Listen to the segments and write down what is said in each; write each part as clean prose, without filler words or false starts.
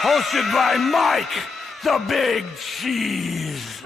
Hosted by Mike, the Big Cheese.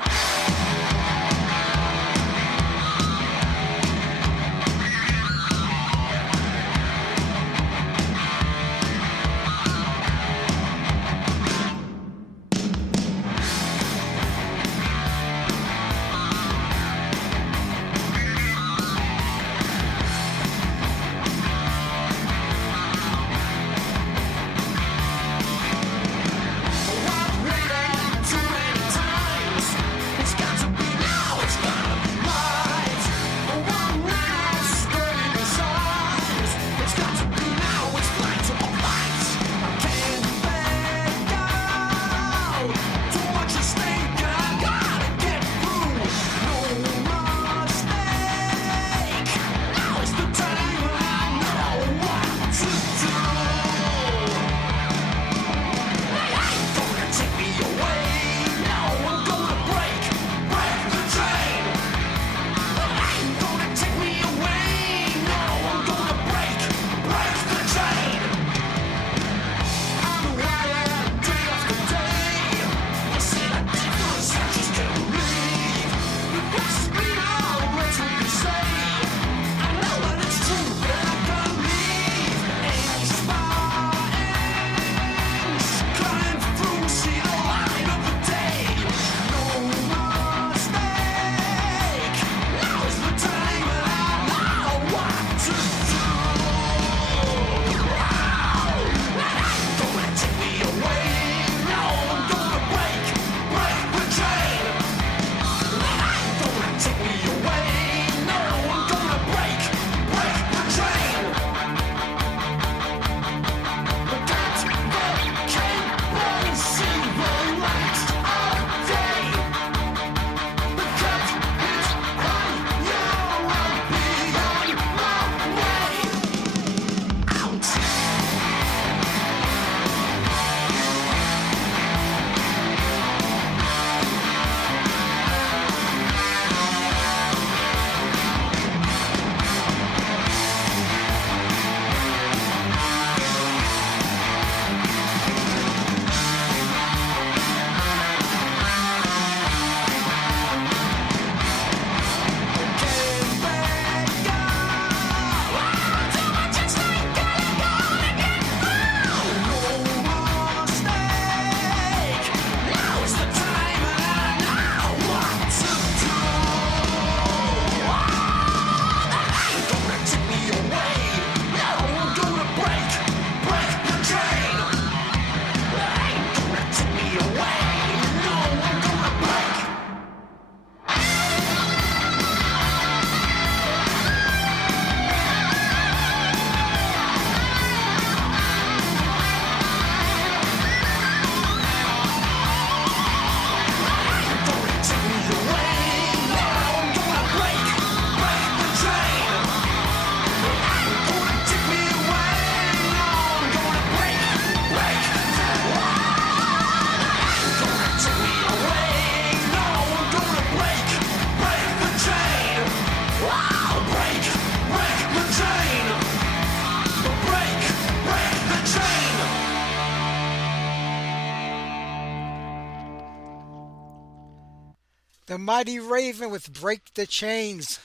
The Mighty Raven with Break the Chains.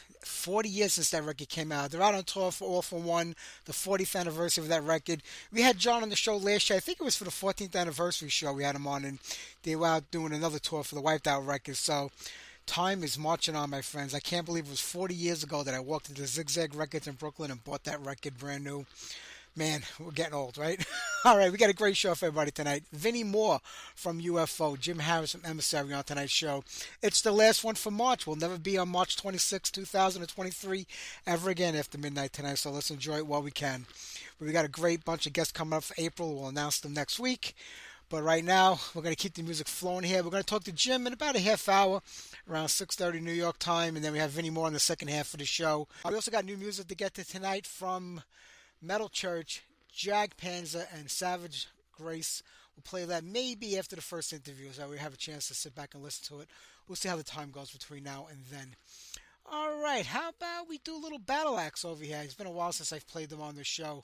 40 years since that record came out. They're out on tour for All for One, the 40th anniversary of that record. We had John on the show last year. I think it was for the 14th anniversary show we had him on, and they were out doing another tour for the Wiped Out record. So time is marching on, my friends. I can't believe it was 40 years ago that I walked into Zigzag Records in Brooklyn and bought that record brand new. Man, we're getting old, right? All right, we got a great show for everybody tonight. Vinnie Moore from UFO, Jim Harris from Emissary on tonight's show. It's the last one for March. We'll never be on March 26, 2023 ever again after midnight tonight, so let's enjoy it while we can. We got a great bunch of guests coming up for April. We'll announce them next week. But right now, we're going to keep the music flowing here. We're going to talk to Jim in about a half hour, around 6:30 New York time, and then we have Vinnie Moore in the second half of the show. We also got new music to get to tonight from Metal Church, Jag Panzer, and Savage Grace. We'll play that maybe after the first interview, so we have a chance to sit back and listen to it. We'll see how the time goes between now and then. All right, how about we do a little Battle Axe over here? It's been a while since I've played them on the show,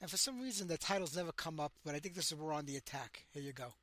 and for some reason the titles never come up, but I think this is We're on the Attack. Here you go.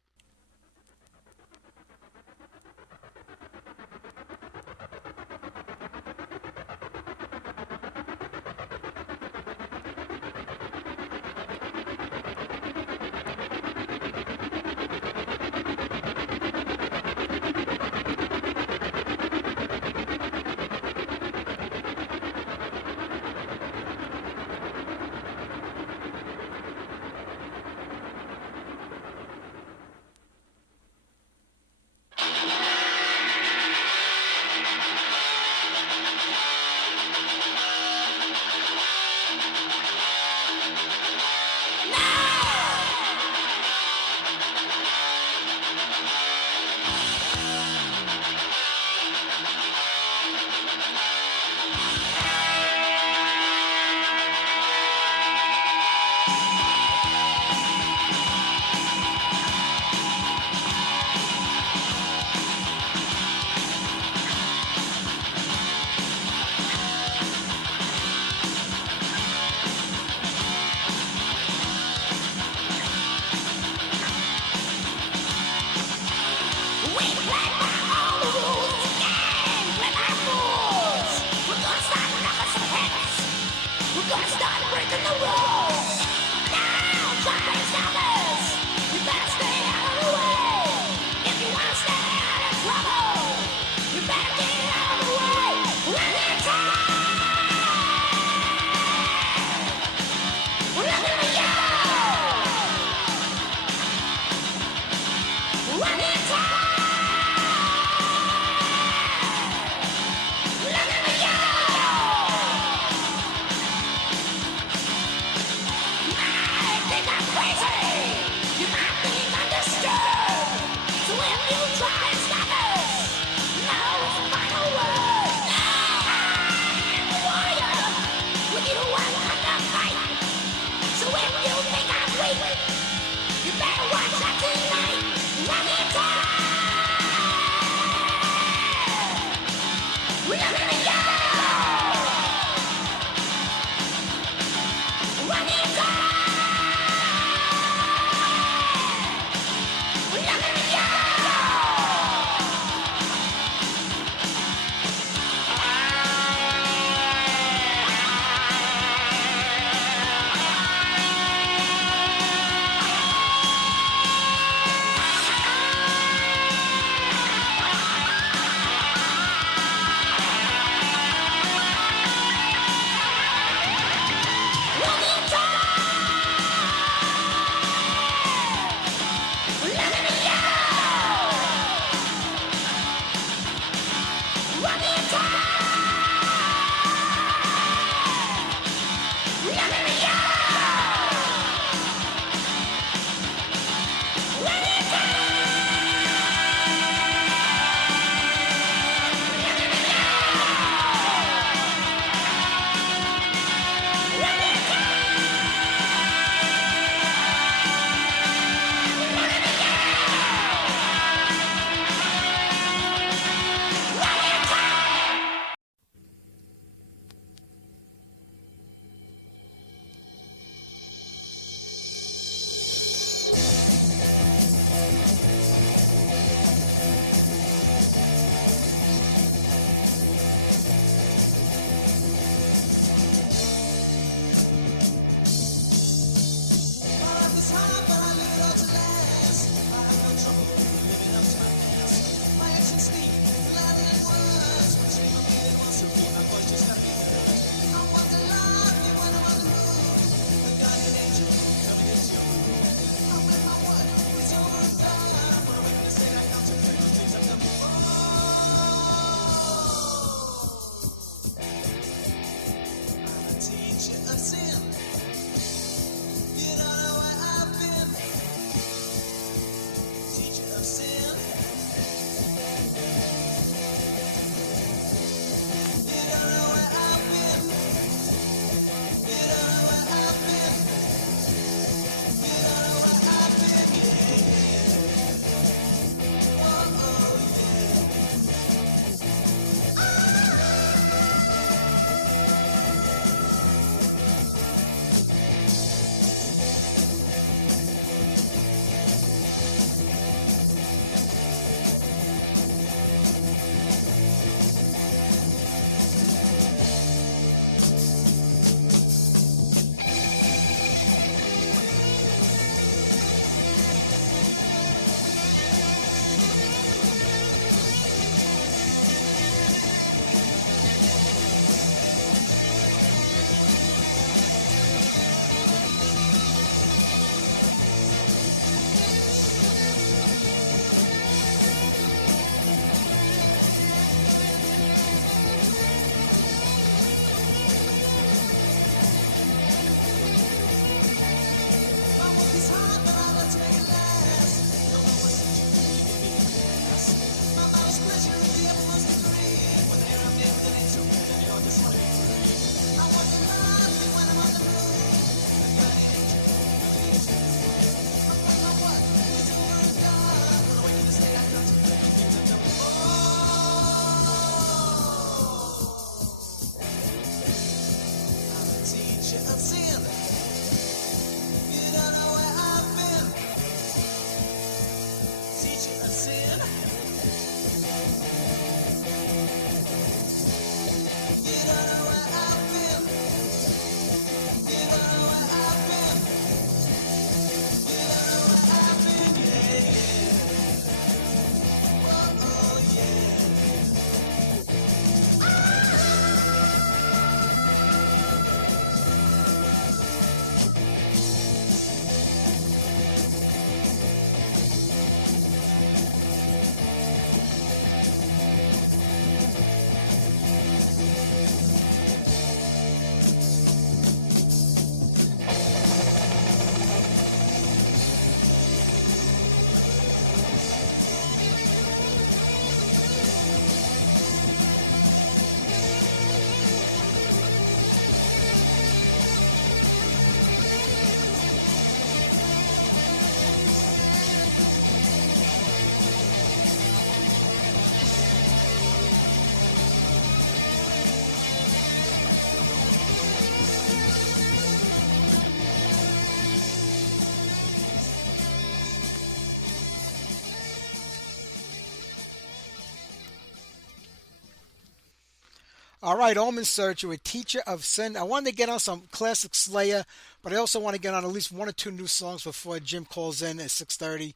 All right, Omen Searcher with Teacher of Sin. I wanted to get on some classic Slayer, but I also want to get on at least one or two new songs before Jim calls in at 6:30.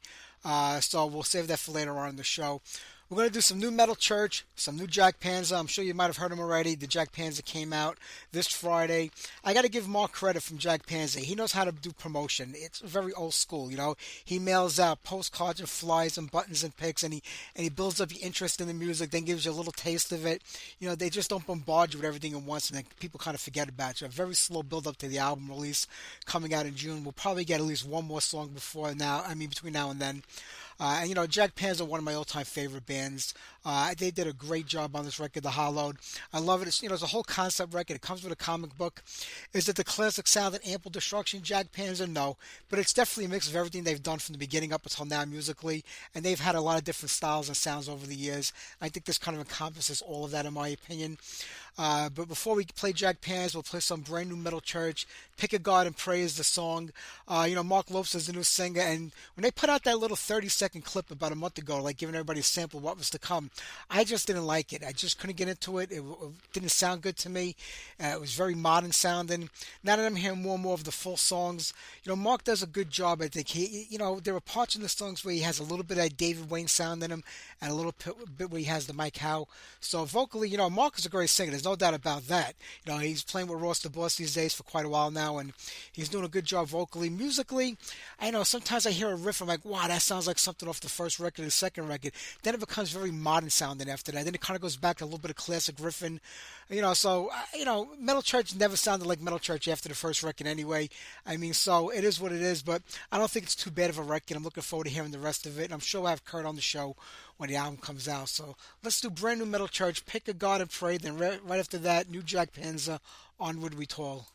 So we'll save that for later on in the show. We're going to do some new Metal Church, some new Jack Panzer. I'm sure you might have heard him already. The Jack Panzer came out this Friday. I got to give Mark credit from Jack Panzer. He knows how to do promotion. It's very old school, you know. He mails out postcards and flyers and buttons and pics, and he builds up your interest in the music, then gives you a little taste of it. You know, they just don't bombard you with everything at once, and then people kind of forget about you. A very slow build up to the album release coming out in June. We'll probably get at least one more song between now and then. And you know, Jack Panzer, one of my all-time favorite bands. They did a great job on this record, The Hollowed. I love it. It's, you know, it's a whole concept record. It comes with a comic book. Is it the classic sound and ample destruction, Jack Panzer? No, but it's definitely a mix of everything they've done from the beginning up until now musically, and they've had a lot of different styles and sounds over the years. I think this kind of encompasses all of that, in my opinion. But before we play Jack Panzer, we'll play some brand new Metal Church. Pick a God and Pray is the song. You know, Mark Lopes is the new singer, and when they put out that little 30-second clip about a month ago, like giving everybody a sample of what was to come, I just didn't like it. I just couldn't get into it. It didn't sound good to me. It was very modern sounding. Now that I'm hearing more and more of the full songs, you know, Mark does a good job. I think you know, there are parts in the songs where he has a little bit of David Wayne sound in him, and a little bit where he has the Mike Howe. So vocally, you know, Mark is a great singer. There's no doubt about that. You know, he's playing with Ross the Boss these days for quite a while now, and he's doing a good job vocally. Musically, I know sometimes I hear a riff, I'm like, wow, that sounds like something off the first record or the second record. Then it becomes very modern sounding after that. Then it kind of goes back to a little bit of classic riffing. You know, so, you know, Metal Church never sounded like Metal Church after the first record anyway. I mean, so it is what it is, but I don't think it's too bad of a record. I'm looking forward to hearing the rest of it, and I'm sure we'll have Kurt on the show when the album comes out. So let's do brand new Metal Church, Pick a God and Pray, then right after that, new Jack Panzer, Onward We Toil.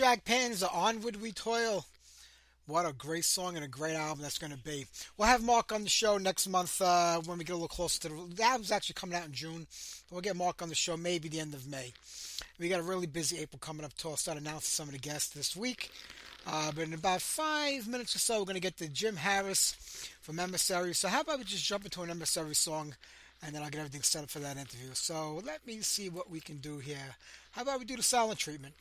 Drag Pans, the Onward We Toil. What a great song and a great album that's going to be. We'll have Mark on the show next month when we get a little closer to the album's actually coming out in June. We'll get Mark on the show maybe the end of May. We got a really busy April coming up, too. I'll start announcing some of the guests this week. But in about 5 minutes or so, we're going to get to Jim Harris from Emissary. So how about we just jump into an Emissary song, and then I'll get everything set up for that interview. So let me see what we can do here. How about we do the silent treatment?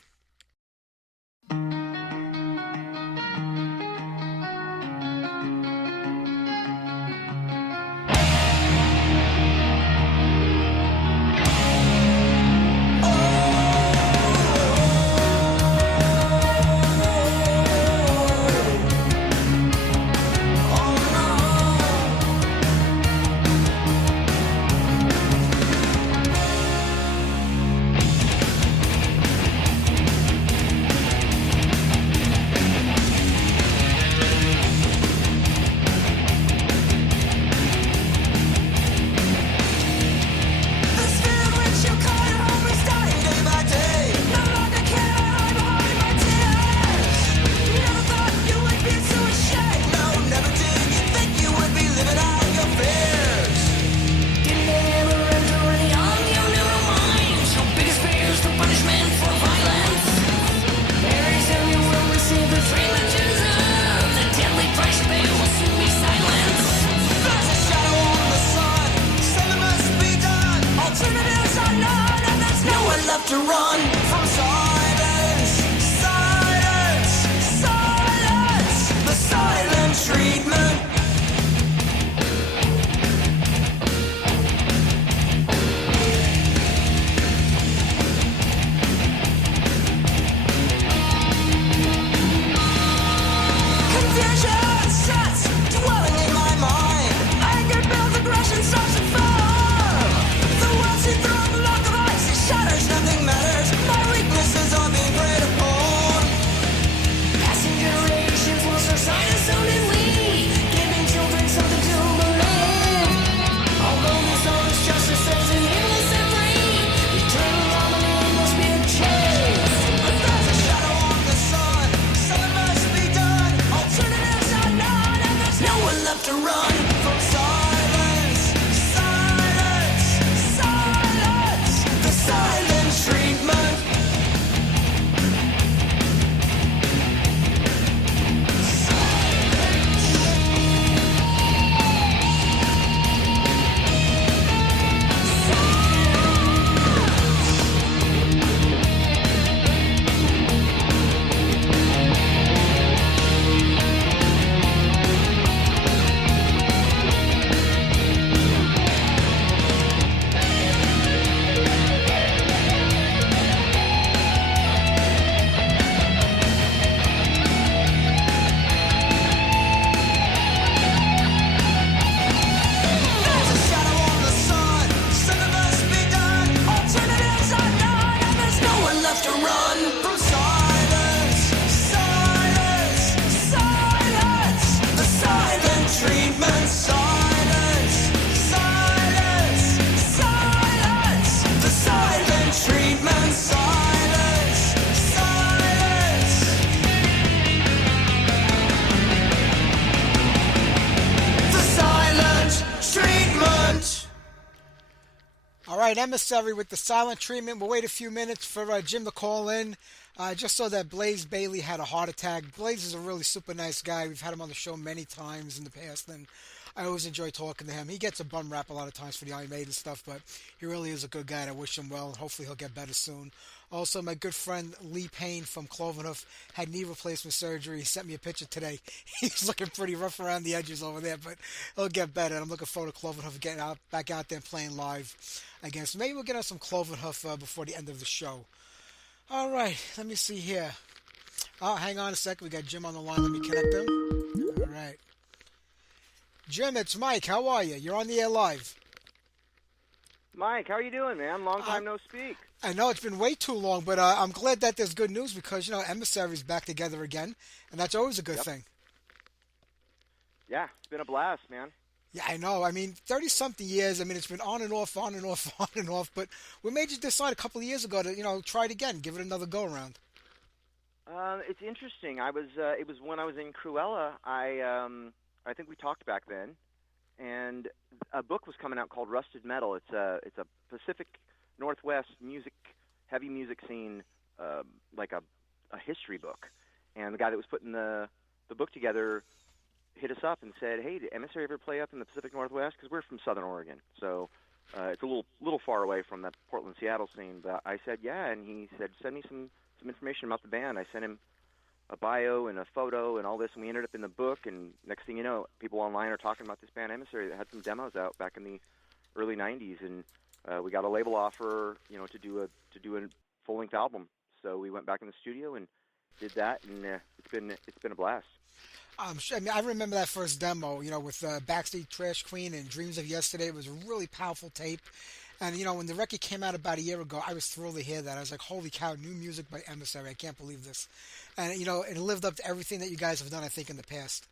Emissary with the silent treatment. We'll wait a few minutes for Jim to call in. Just so that Blaze Bailey had a heart attack. Blaze is a really super nice guy. We've had him on the show many times in the past, and I always enjoy talking to him. He gets a bum rap a lot of times for the Iron Maiden stuff, but he really is a good guy, and I wish him well. Hopefully he'll get better soon. Also, my good friend Lee Payne from Clovenhoof had knee replacement surgery. He sent me a picture today. He's looking pretty rough around the edges over there, but he'll get better. I'm looking forward to Clovenhoof getting back out there and playing live again. So maybe we'll get on some Clovenhoof before the end of the show. All right, let me see here. Oh, hang on a second. We got Jim on the line. Let me connect him. All right. Jim, it's Mike. How are you? You're on the air live. Mike, how are you doing, man? Long time no speak. I know it's been way too long, but I'm glad that there's good news because, you know, Emissary's back together again, and that's always a good thing. Yeah, it's been a blast, man. Yeah, I know. I mean, 30-something years. I mean, it's been on and off, on and off, on and off. But we made you decide a couple of years ago to, you know, try it again, give it another go-around. It's interesting. It was when I was in Cruella. I think we talked back then, and a book was coming out called Rusted Metal. It's a Pacific Northwest heavy music scene, like a history book. And the guy that was putting the book together hit us up and said, "Hey, did Emissary ever play up in the Pacific Northwest? Because we're from Southern Oregon, so it's a little far away from that Portland, Seattle scene." But I said, "Yeah," and he said, "Send me some information about the band." I sent him a bio and a photo and all this, and we ended up in the book. And next thing you know, people online are talking about this band Emissary that had some demos out back in the early '90s, and we got a label offer, to do a full length album. So we went back in the studio and did that, and it's been a blast. Sure, I mean, I remember that first demo, with Backstreet Trash Queen and Dreams of Yesterday. It was a really powerful tape. And, when the record came out about a year ago, I was thrilled to hear that. I was like, holy cow, new music by Emissary. I can't believe this. And, it lived up to everything that you guys have done, I think, in the past.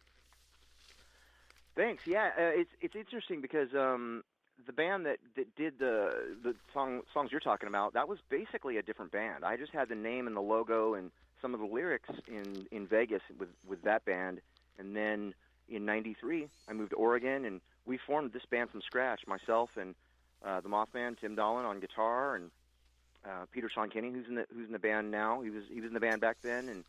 Thanks. Yeah, it's interesting because the band that did the songs you're talking about, that was basically a different band. I just had the name and the logo and some of the lyrics in Vegas with that band. And then in '93, I moved to Oregon, and we formed this band from scratch. Myself and the Mothman, Tim Dolan on guitar, and Peter Sean Kinney, who's in the band now. He was in the band back then, and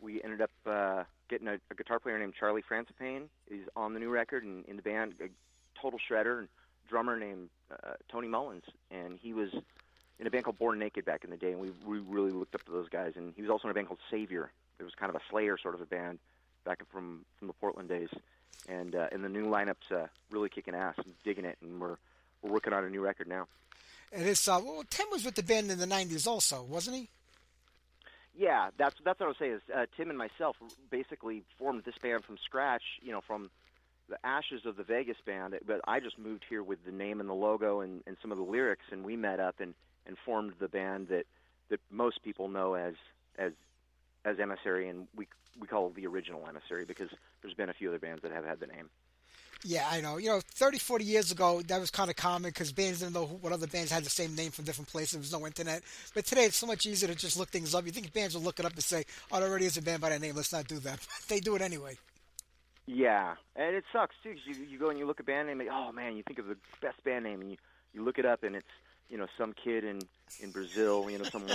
we ended up getting a guitar player named Charlie Francipane. He's on the new record and in the band, a total shredder, and drummer named Tony Mullins, and he was in a band called Born Naked back in the day, and we really looked up to those guys. And he was also in a band called Savior. It was kind of a Slayer sort of a band back from the Portland days, and the new lineup's really kicking ass and digging it, and we're working on a new record now. It is. Tim was with the band in the '90s, also, wasn't he? Yeah, that's what I was saying. Is Tim and myself basically formed this band from scratch, from the ashes of the Vegas band. But I just moved here with the name and the logo and some of the lyrics, and we met up and formed the band that most people know as Emissary, and we call it the original Emissary because there's been a few other bands that have had the name. Yeah, I know. 30, 40 years ago, that was kind of common because bands didn't know what other bands had the same name from different places. There was no internet. But today, it's so much easier to just look things up. You think bands will look it up and say, oh, there already is a band by that name. Let's not do that. They do it anyway. Yeah, and it sucks, too, because you go and you look at band name, and oh, man, you think of the best band name, and you look it up, and it's, some kid in Brazil, some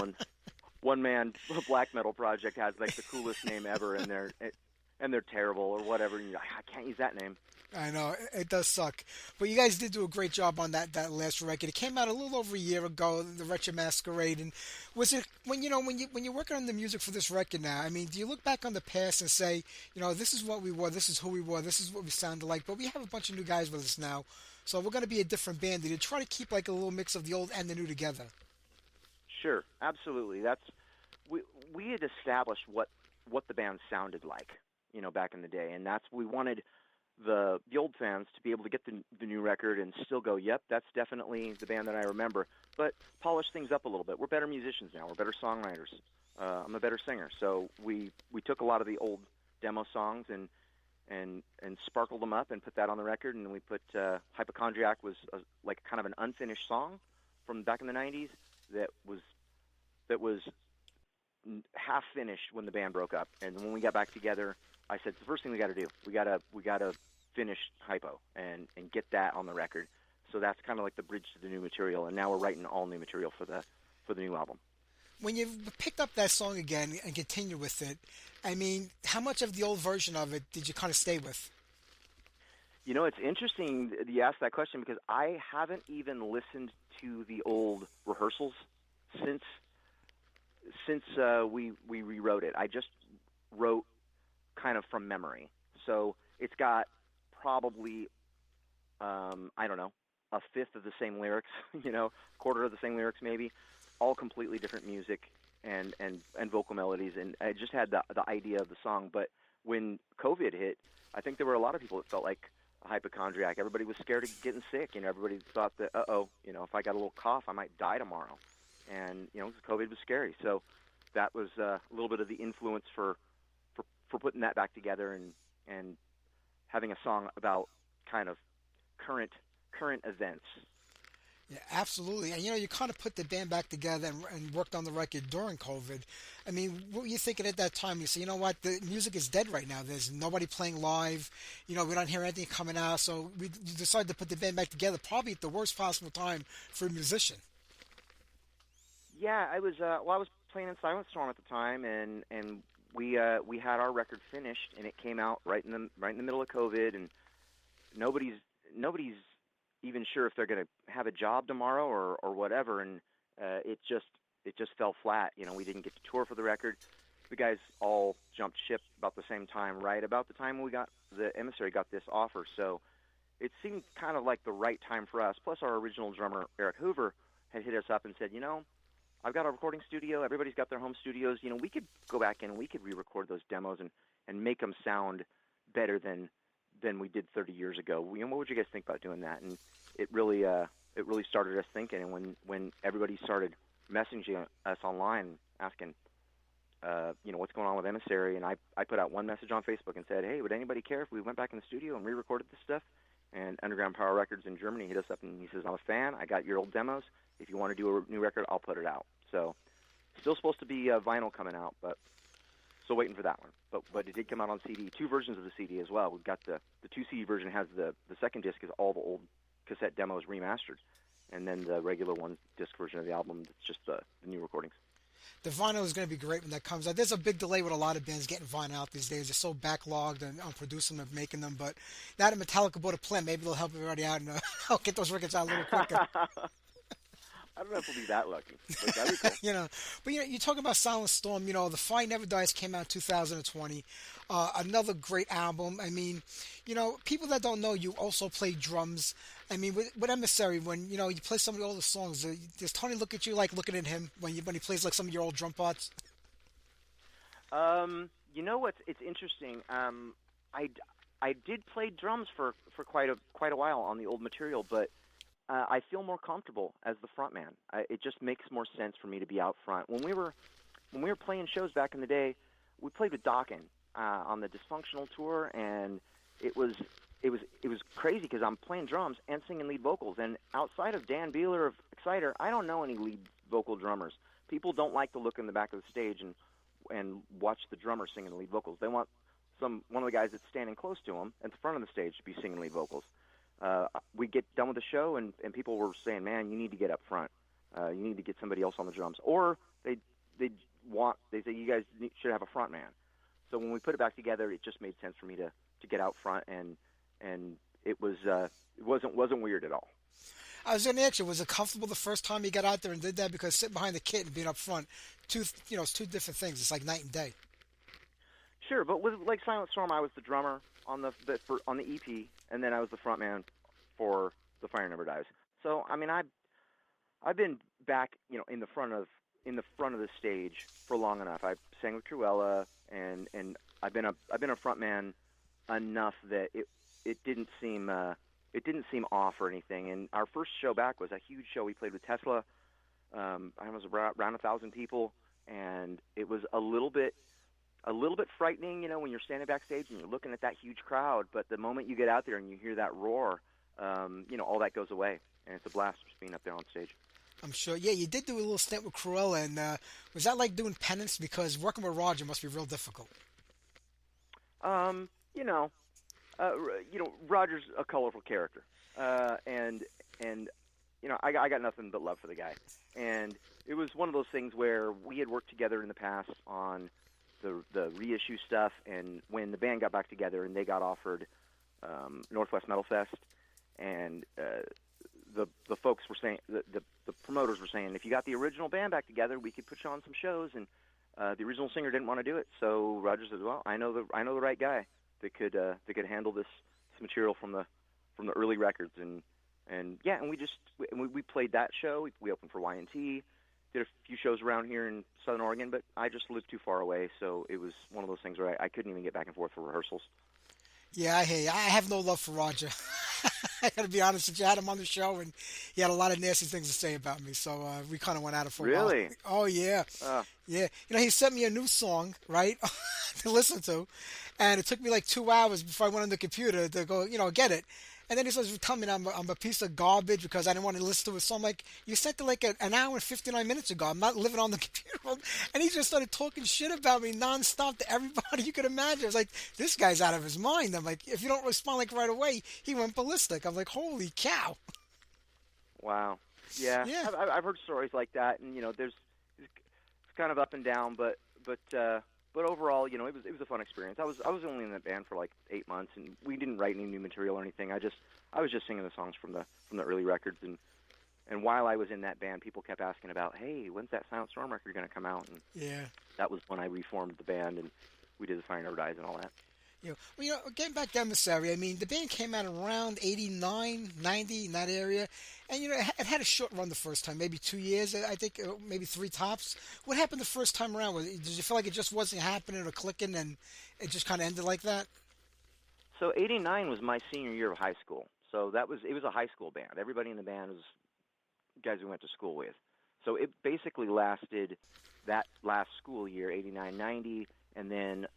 one-man black metal project has, like, the coolest name ever, and they're terrible or whatever, and you're like, I can't use that name. I know, it does suck. But you guys did do a great job on that last record. It came out a little over a year ago, The Wretched Masquerade. And was it, when you're working on the music for this record now, I mean, do you look back on the past and say, this is what we were, this is who we were, this is what we sounded like, but we have a bunch of new guys with us now, so we're going to be a different band. Did you try to keep like a little mix of the old and the new together? Sure, absolutely. We had established what the band sounded like, back in the day, and we wanted the old fans to be able to get the new record and still go, yep, that's definitely the band that I remember, but polish things up a little bit. We're better musicians now. We're better songwriters. I'm a better singer. So we took a lot of the old demo songs and sparkled them up and put that on the record, and we put Hypochondriac was like kind of an unfinished song from back in the 90s that was half finished when the band broke up. And when we got back together, I said, the first thing we got to do, we got to finish Hypo and get that on the record. So that's kind of like the bridge to the new material. And now we're writing all new material for the new album. When you picked up that song again and continued with it, I mean, how much of the old version of it did you kind of stay with? It's interesting you asked that question because I haven't even listened to the old rehearsals since we rewrote it. I just wrote kind of from memory. So it's got probably, I don't know, a fifth of the same lyrics, quarter of the same lyrics maybe, all completely different music and vocal melodies. And I just had the idea of the song. But when COVID hit, I think there were a lot of people that felt like a hypochondriac. Everybody was scared of getting sick. Everybody thought that, if I got a little cough, I might die tomorrow. And, COVID was scary. So that was a little bit of the influence for putting that back together and having a song about kind of current events. Yeah, absolutely. And you kind of put the band back together and worked on the record during COVID. I mean, what were you thinking at that time? You say, you know what, the music is dead right now. There's nobody playing live. We don't hear anything coming out. So we decided to put the band back together, probably at the worst possible time for a musician. Yeah, I was I was playing in Silent Storm at the time, and we had our record finished, and it came out right in the middle of COVID, and nobody's even sure if they're going to have a job tomorrow or whatever, and it just fell flat. We didn't get to tour for the record. The guys all jumped ship about the same time, right about the time the Emissary got this offer. So it seemed kind of like the right time for us. Plus, our original drummer Eric Hoover had hit us up and said, I've got a recording studio. Everybody's got their home studios. We could go back in and we could re-record those demos and make them sound better than we did 30 years ago. What would you guys think about doing that? And it really started us thinking. And when everybody started messaging us online, asking, what's going on with Emissary, and I put out one message on Facebook and said, hey, would anybody care if we went back in the studio and re-recorded this stuff? And Underground Power Records in Germany hit us up and he says, I'm a fan. I got your old demos. If you want to do a new record, I'll put it out. So still supposed to be vinyl coming out, but still waiting for that one. But it did come out on CD, 2 versions of the CD as well. We've got the 2 CD version has the second disc is all the old cassette demos remastered, and then the regular 1 disc version of the album, it's just the new recordings. The vinyl is going to be great when that comes out. There's a big delay with a lot of bands getting vinyl out these days. They're so backlogged on producing them and making them. But now that Metallica bought a plant, maybe they'll help everybody out and I'll get those records out a little quicker. I don't know if we'll be that lucky, but that'd be cool. But you talk about Silent Storm. The Fight Never Dies came out in 2020. Another great album. I mean, people that don't know, you also play drums. I mean, with Emissary, when you play some of the older songs, does Tony look at you like looking at him when he plays like some of your old drum parts? It's interesting. I did play drums for quite a while on the old material, but I feel more comfortable as the front man. It just makes more sense for me to be out front. When we were playing shows back in the day, we played with Dokken on the Dysfunctional tour, and it was crazy because I'm playing drums and singing lead vocals. And outside of Dan Beeler of Exciter, I don't know any lead vocal drummers. People don't like to look in the back of the stage and watch the drummer singing the lead vocals. They want one of the guys that's standing close to them at the front of the stage to be singing lead vocals. We get done with the show, and people were saying, man, you need to get up front. You need to get somebody else on the drums. Or they say, you guys should have a front man. So when we put it back together, it just made sense for me to get out front, and it wasn't weird at all. I was going to ask you, was it comfortable the first time you got out there and did that? Because sitting behind the kit and being up front, it's 2 different things. It's like night and day. Sure, but with like Silent Storm, I was the drummer on the EP, and then I was the front man for The Fire Never Dies. So I mean, I've been back, in the front of the stage for long enough. I sang with Cruella, and I've been a front man enough that it didn't seem off or anything. And our first show back was a huge show. We played with Tesla. I was around 1,000 people, and it was a little bit frightening, when you're standing backstage and you're looking at that huge crowd. But the moment you get out there and you hear that roar, all that goes away, and it's a blast just being up there on stage. I'm sure. Yeah, you did do a little stint with Cruella, and was that like doing penance? Because working with Roger must be real difficult. Roger's a colorful character, and I got nothing but love for the guy. And it was one of those things where we had worked together in the past on the reissue stuff, and when the band got back together and they got offered Northwest Metal Fest, and the folks were saying, the promoters were saying, if you got the original band back together, we could put you on some shows, and the original singer didn't want to do it. So Roger said, well, I know the right guy that could handle this material from the early records, and we played that show. We opened for Y&T, did a few shows around here in Southern Oregon, but I just lived too far away, so it was one of those things where I couldn't even get back and forth for rehearsals. Yeah, I hear you. I have no love for Roger. I got to be honest with you. I had him on the show, and he had a lot of nasty things to say about me, so we kind of went at it for a while. Really? Oh, yeah. Yeah. He sent me a new song, right, to listen to, and it took me like 2 hours before I went on the computer to go, get it. And then he starts telling me that I'm a piece of garbage because I didn't want to listen to it. So I'm like, you sent it like an hour and 59 minutes ago. I'm not living on the computer. And he just started talking shit about me nonstop to everybody you could imagine. I was like, this guy's out of his mind. I'm like, if you don't respond like right away, he went ballistic. I'm like, holy cow. Wow. Yeah, Yeah. I've heard stories like that, and it's kind of up and down, but overall, it was a fun experience. I was only in that band for like 8 months, and we didn't write any new material or anything. I was just singing the songs from the early records, and while I was in that band, people kept asking about, hey, when's that Silent Storm record going to come out? And Yeah. that was when I reformed the band, and we did the Fire Never Dies and all that. Getting back to Emissary, I mean, the band came out around 89, 90 in that area, and it had a short run the first time, maybe 2 years, I think, maybe 3 tops. What happened the first time around? Did you feel like it just wasn't happening or clicking, and it just kind of ended like that? So '89 was my senior year of high school. So it was a high school band. Everybody in the band was guys we went to school with. So it basically lasted that last school year, '89, '90, and then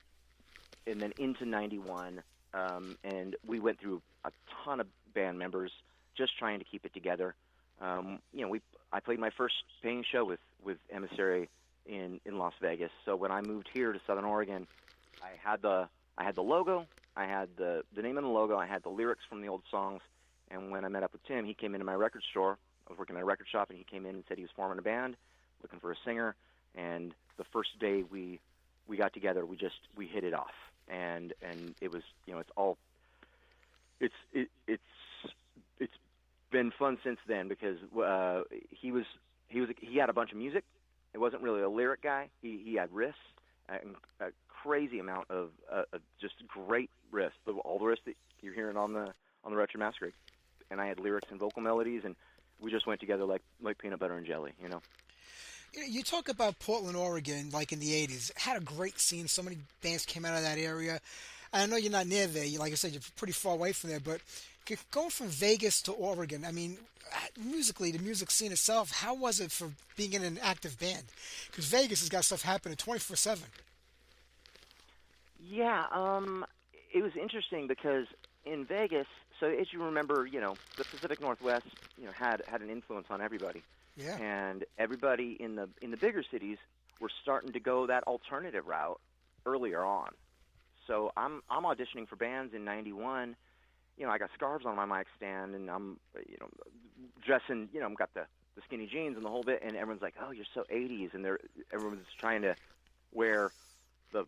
into '91, and we went through a ton of band members just trying to keep it together. I played my first paying show with Emissary in Las Vegas. So when I moved here to Southern Oregon, I had the logo, I had the name of the logo, I had the lyrics from the old songs, and when I met up with Tim, he came into my record store. I was working at a record shop, and he came in and said he was forming a band, looking for a singer, and the first day we got together, we hit it off. And it was it's been fun since then because he had a bunch of music. It wasn't really a lyric guy. He had riffs, a crazy amount of just great riffs, all the riffs that you're hearing on the Retro Masquerade. And I had lyrics and vocal melodies, and we just went together like peanut butter and jelly, You talk about Portland, Oregon, like in the 80s. It had a great scene. So many bands came out of that area. I know you're not near there. Like I said, you're pretty far away from there. But going from Vegas to Oregon, I mean, musically, the music scene itself, how was it for being in an active band? Because Vegas has got stuff happening 24/7. Yeah, it was interesting because in Vegas, so as you remember, the Pacific Northwest, had an influence on everybody. Yeah. And everybody in the bigger cities were starting to go that alternative route earlier on. So I'm auditioning for bands in '91. I got scarves on my mic stand, and I'm dressing. I've got the skinny jeans and the whole bit, and everyone's like, "Oh, you're so '80s," and everyone's trying to wear the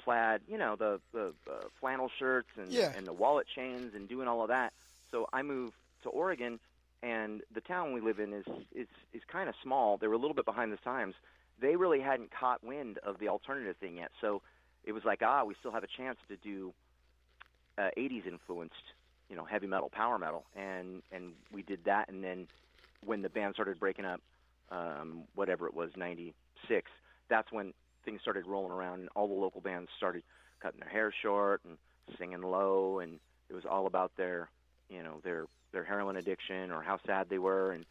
plaid, the flannel shirts and the wallet chains and doing all of that. So I moved to Oregon. And the town we live in is kind of small. They were a little bit behind the times. They really hadn't caught wind of the alternative thing yet. So it was like, we still have a chance to do 80s influenced, heavy metal, power metal. And we did that. And then when the band started breaking up, whatever it was, '96, that's when things started rolling around, and all the local bands started cutting their hair short and singing low, and it was all about their heroin addiction or how sad they were, and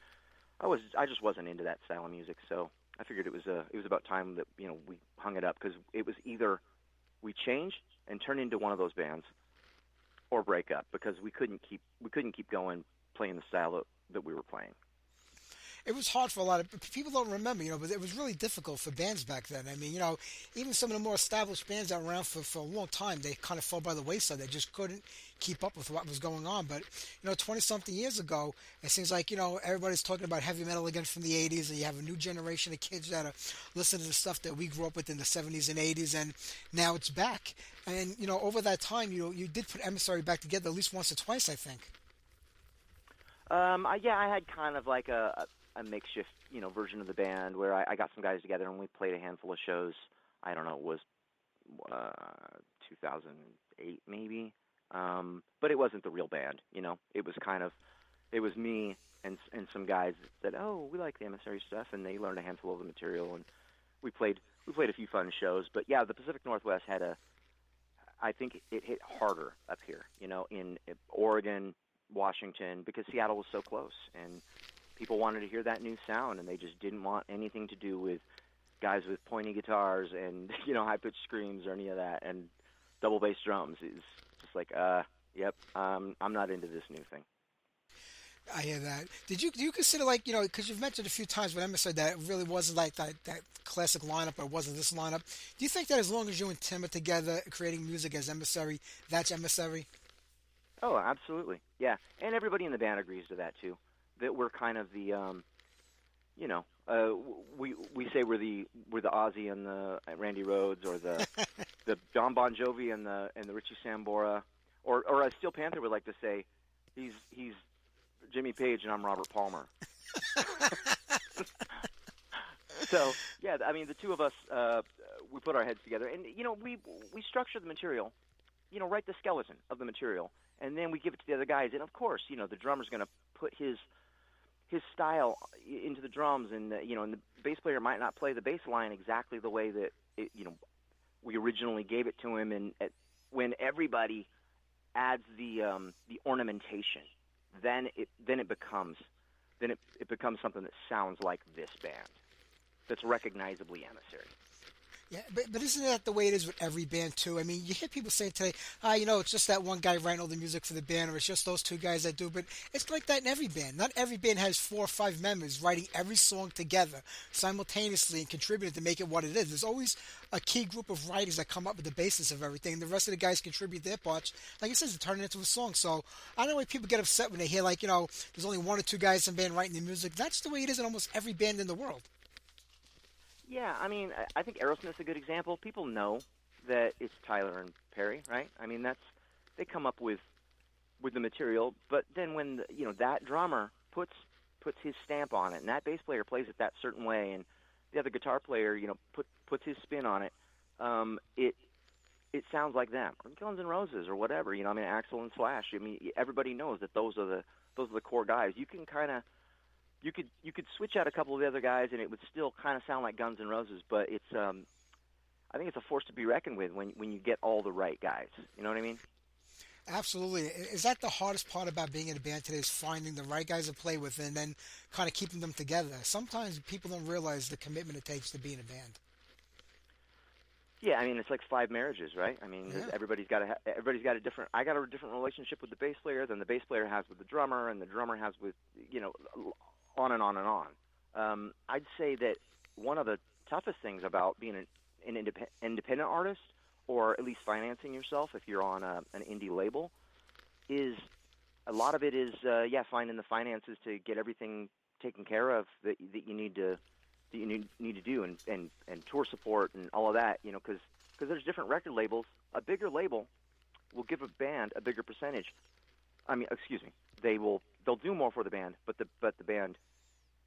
I just wasn't into that style of music, so I figured it was about time that we hung it up, because it was either we change and turn into one of those bands or break up, because we couldn't keep going playing the style that we were playing. It was hard for a lot of people. Don't remember, but it was really difficult for bands back then. I mean, even some of the more established bands that were around for a long time, they kind of fell by the wayside. They just couldn't keep up with what was going on. But 20-something years ago, it seems like everybody's talking about heavy metal again from the '80s, and you have a new generation of kids that are listening to the stuff that we grew up with in the '70s and '80s, and now it's back. And over that time, you did put Emissary back together at least once or twice, I think. I had kind of like a makeshift, version of the band where I got some guys together and we played a handful of shows. I don't know, it was 2008 maybe, but it wasn't the real band. It was me and some guys that said, "Oh, we like the Emissary stuff," and they learned a handful of the material, and we played a few fun shows. But yeah, the Pacific Northwest I think it hit harder up here, in Oregon, Washington, because Seattle was so close, and people wanted to hear that new sound, and they just didn't want anything to do with guys with pointy guitars and high-pitched screams or any of that, and double bass drums. It's just like Yep. I'm not into this new thing. I hear that. Do you consider, like, because you've mentioned a few times when Emma said that it really wasn't like that classic lineup, or it wasn't this lineup. Do you think that as long as you and Tim are together creating music as Emissary, that's Emissary? Oh, absolutely. Yeah, and everybody in the band agrees to that too. That we're kind of the, we say we're the Ozzy and the Randy Rhoads, or the Don Bon Jovi and the Richie Sambora, or as Steel Panther would like to say, he's Jimmy Page and I'm Robert Palmer. So yeah, I mean the two of us, we put our heads together, and we structure the material, write the skeleton of the material, and then we give it to the other guys. And of course, the drummer's going to put his style into the drums, and and the bass player might not play the bass line exactly the way that we originally gave it to him. And when everybody adds the ornamentation, then it becomes something that sounds like this band, that's recognizably Emissary. Yeah, but isn't that the way it is with every band too? I mean, you hear people saying today, it's just that one guy writing all the music for the band, or it's just those two guys that do. But it's like that in every band. Not every band has 4 or 5 members writing every song together simultaneously and contributing to make it what it is. There's always a key group of writers that come up with the basis of everything, and the rest of the guys contribute their parts. Like it says, to turn it into a song. So I don't know why people get upset when they hear, like, there's only 1 or 2 guys in the band writing the music. That's the way it is in almost every band in the world. Yeah, I mean, I think Aerosmith's a good example. People know that it's Tyler and Perry, right? I mean, they come up with the material, but then when that drummer puts his stamp on it, and that bass player plays it that certain way, and the other guitar player puts his spin on it, it sounds like them, or Guns N' Roses, or whatever. I mean, Axl and Slash. I mean, everybody knows that those are the core guys. You can kind of you could switch out a couple of the other guys, and it would still kind of sound like Guns N' Roses. But it's I think it's a force to be reckoned with when you get all the right guys. You know what I mean? Absolutely. Is that the hardest part about being in a band today, is finding the right guys to play with and then kind of keeping them together? Sometimes people don't realize the commitment it takes to be in a band. Yeah, I mean, it's like 5 marriages, right? I mean, Yeah. everybody's got a different. I got a different relationship with the bass player than the bass player has with the drummer, and the drummer has with on and on and on. I'd say that one of the toughest things about being an independent artist, or at least financing yourself if you're on an indie label, is a lot of it is finding the finances to get everything taken care of that you need to do, and tour support and all of that, because there's different record labels. A bigger label will give a band a bigger percentage. I mean, excuse me, they'll do more for the band, but the band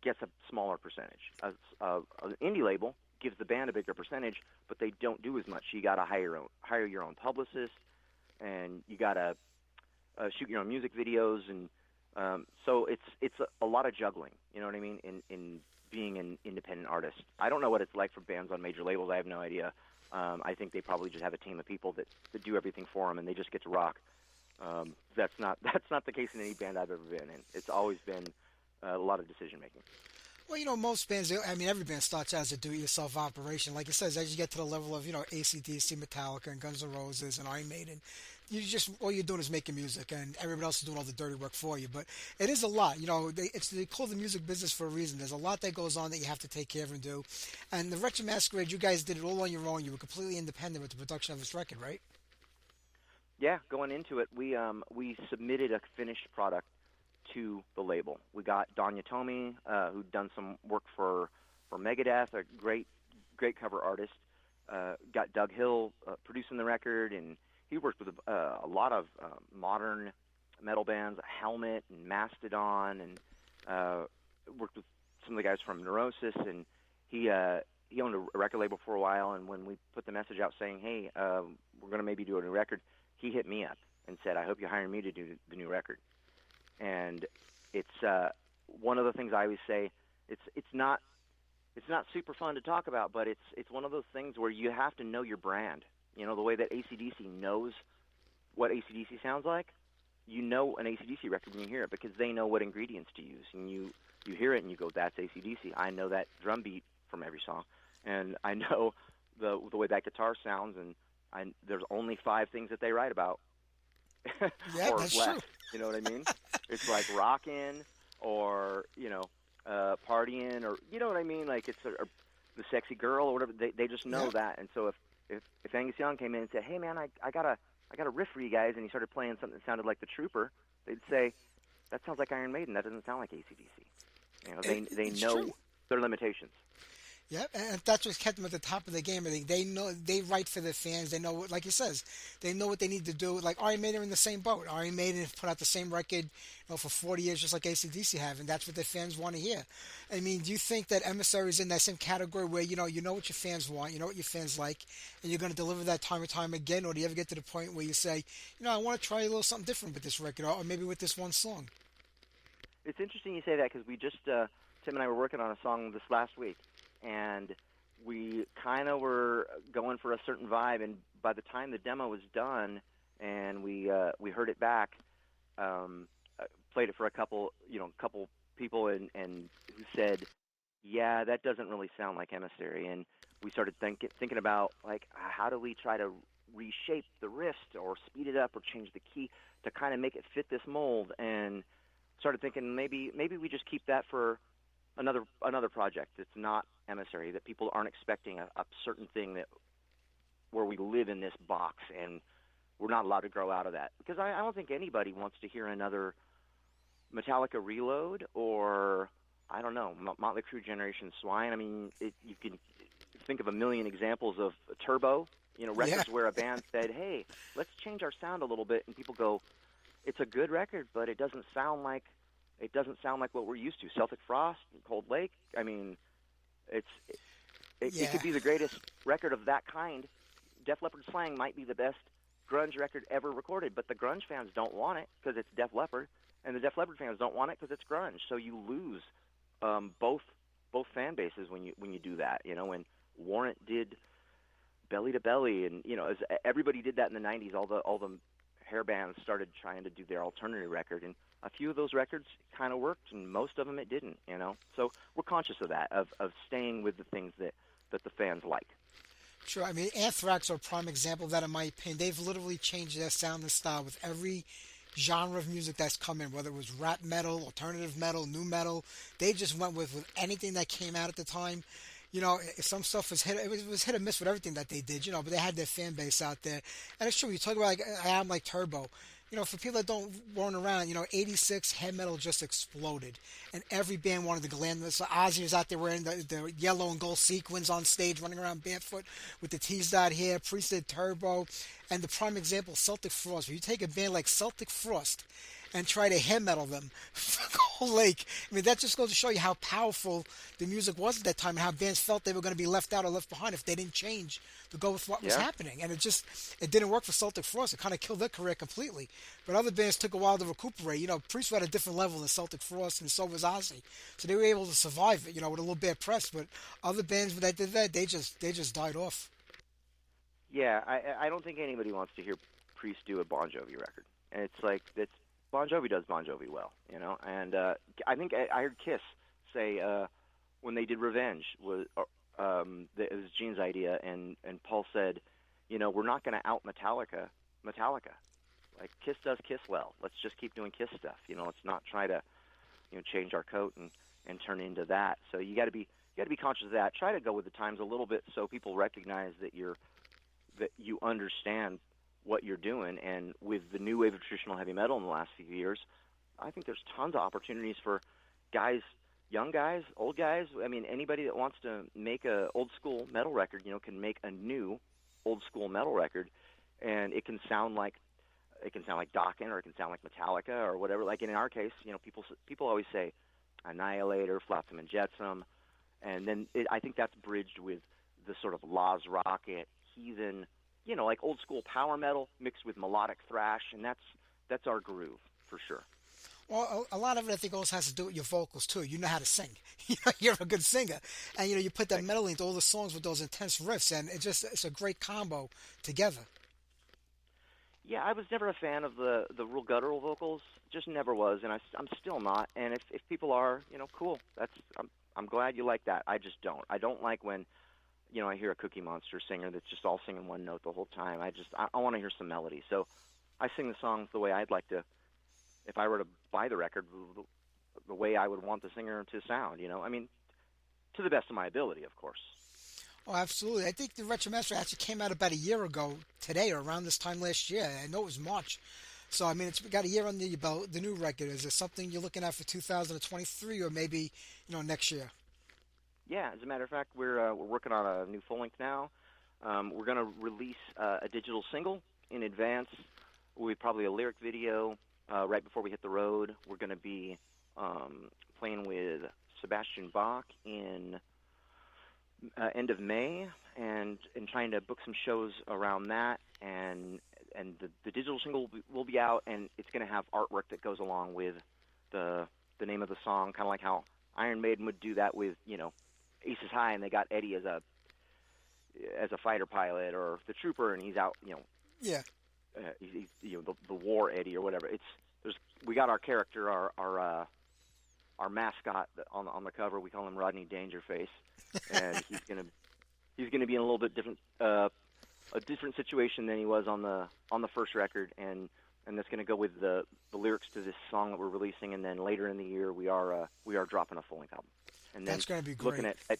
gets a smaller percentage. An indie label gives the band a bigger percentage, but they don't do as much. You got to hire your own publicist, and you got to shoot your own music videos, and so it's a lot of juggling. You know what I mean? In being an independent artist, I don't know what it's like for bands on major labels. I have no idea. I think they probably just have a team of people that do everything for them, and they just get to rock. That's not the case in any band I've ever been in. It's always been a lot of decision making. Well, most bands, I mean, every band starts out as a do-it-yourself operation. Like it says, as you get to the level of, AC/DC, Metallica, and Guns N' Roses, and Iron Maiden, all you're doing is making music, and everybody else is doing all the dirty work for you. But it is a lot. They call the music business for a reason. There's a lot that goes on that you have to take care of and do. And the Wretched Masquerade, you guys did it all on your own. You were completely independent with the production of this record, right? Yeah, going into it, we submitted a finished product to the label. We got Don Yatomi, who'd done some work for Megadeth, a great cover artist. Got Doug Hill producing the record, and he worked with a lot of modern metal bands, Helmet and Mastodon, and worked with some of the guys from Neurosis. And he owned a record label for a while. And when we put the message out saying, "Hey, we're going to maybe do a new record," he hit me up and said, "I hope you hire me to do the new record." And it's one of the things I always say. It's not super fun to talk about, but it's one of those things where you have to know your brand. The way that AC/DC knows what AC/DC sounds like. An AC/DC record when you hear it, because they know what ingredients to use, and you hear it and you go, "That's AC/DC." I know that drum beat from every song, and I know the way that guitar sounds, and there's only 5 things that they write about. Yeah, or that's less. true. You know what I mean? It's like rockin' or partying, or you know what I mean? Like it's or the sexy girl or whatever. They just know Yeah. that. And so if Angus Young came in and said, "Hey man, I got a riff for you guys," and he started playing something that sounded like the Trooper, they'd say, "That sounds like Iron Maiden. That doesn't sound like AC/DC." They It's know true. their limitations. Yeah, and that's what kept them at the top of the game. I think they know they write for their fans. They know, like you says, they know what they need to do. Like Iron Maiden are in the same boat. Iron Maiden have put out the same record, for 40 years, just like AC/DC have, and that's what their fans want to hear. I mean, do you think that Emissary is in that same category where you know what your fans want, you know what your fans like, and you're going to deliver that time and time again, or do you ever get to the point where you say, I want to try a little something different with this record, or maybe with this one song? It's interesting you say that because we just Tim and I were working on a song this last week, and we kind of were going for a certain vibe. And by the time the demo was done, and we heard it back, played it for a couple people, and who said, "Yeah, that doesn't really sound like Emissary." And we started thinking about like how do we try to reshape the riff or speed it up or change the key to kind of make it fit this mold, and started thinking maybe we just keep that for another project that's not Emissary, that people aren't expecting a certain thing, that where we live in this box and we're not allowed to grow out of that. Because I don't think anybody wants to hear another Metallica Reload, or I don't know, Motley Crue Generation Swine. I mean, you can think of a million examples of Turbo, records Yeah, where a band said, "Hey, let's change our sound a little bit," and people go, "It's a good record, but it doesn't sound like what we're used to." Celtic Frost, Cold Lake. I mean, it yeah, could be the greatest record of that kind. Def Leppard Slang might be the best grunge record ever recorded, but the grunge fans don't want it because it's Def Leppard, and the Def Leppard fans don't want it because it's grunge. So you lose both fan bases when you do that. When Warrant did Belly to Belly, and as everybody did that in the '90s, all the hair bands started trying to do their alternative record, and a few of those records kind of worked, and most of them it didn't. So we're conscious of that, of staying with the things that the fans like. sure. I mean, Anthrax are a prime example of that, in my opinion. They've literally changed their sound and style with every genre of music that's come in, whether it was rap metal, alternative metal, new metal. They just went with anything that came out at the time. Some stuff was was hit or miss with everything that they did, but they had their fan base out there. And it's true, you talk about like I am like Turbo. For people that don't weren't around, '86 hair metal just exploded, and every band wanted to glam this. So Ozzy was out there wearing the yellow and gold sequins on stage, running around barefoot with the teased out hair. Priest did Turbo, and the prime example, Celtic Frost. Where you take a band like Celtic Frost and try to hair metal them, Cold Lake. I mean, that just goes to show you how powerful the music was at that time, and how bands felt they were going to be left out or left behind if they didn't change to go with what was Yeah. happening. And it didn't work for Celtic Frost. It kind of killed their career completely. But other bands took a while to recuperate. Priest were at a different level than Celtic Frost, and so was Ozzy. So they were able to survive it, with a little bad press. But other bands that did that, they just died off. Yeah, I don't think anybody wants to hear Priest do a Bon Jovi record. And it's like that's Bon Jovi does Bon Jovi well, And I think I heard Kiss say when they did Revenge it was Gene's idea, and Paul said, we're not going to out Metallica. Like Kiss does Kiss well. Let's just keep doing Kiss stuff. Let's not try to change our coat and turn into that. So you got to be conscious of that. Try to go with the times a little bit so people recognize that you understand what you're doing. And with the new wave of traditional heavy metal in the last few years, I think there's tons of opportunities for guys, young guys, old guys. I mean, anybody that wants to make a old school metal record, can make a new old school metal record, and it can sound like Dokken, or it can sound like Metallica, or whatever. Like in our case, people always say Annihilator, Flotsam and Jetsam, and then I think that's bridged with the sort of Laws Rocket, Heathen, like old school power metal mixed with melodic thrash, and that's our groove for sure. Well, a lot of it, I think, also has to do with your vocals too. You know how to sing. You're a good singer, and you put that Thanks. metal into all the songs with those intense riffs, and it's a great combo together. Yeah, I was never a fan of the real guttural vocals. Just never was, and I'm still not. And if people are, cool. I'm glad you like that. I just don't. I don't like when, I hear a Cookie Monster singer that's just all singing one note the whole time. I want to hear some melody. So I sing the songs the way I'd like to. If I were to buy the record, the way I would want the singer to sound. I mean, to the best of my ability, of course. Oh, absolutely. I think the Retromaster actually came out about a year ago today, or around this time last year. I know it was March. So, I mean, it's got a year under your belt, the new record. Is there something you're looking at for 2023 or maybe, next year? Yeah, as a matter of fact, we're working on a new full length now. We're going to release a digital single in advance with probably a lyric video right before we hit the road. We're going to be playing with Sebastian Bach in end of May, and trying to book some shows around that. And the digital single will be out, and it's going to have artwork that goes along with the name of the song, kind of like how Iron Maiden would do that with Aces High, and they got Eddie as a fighter pilot, or the Trooper, and he's out, Yeah. He's the War Eddie or whatever. We got our character, our mascot on the cover. We call him Rodney Dangerface, and he's gonna be in a little bit different a different situation than he was on the first record, and that's gonna go with the lyrics to this song that we're releasing, and then later in the year we are dropping a full length album. And then that's going to be great. Looking at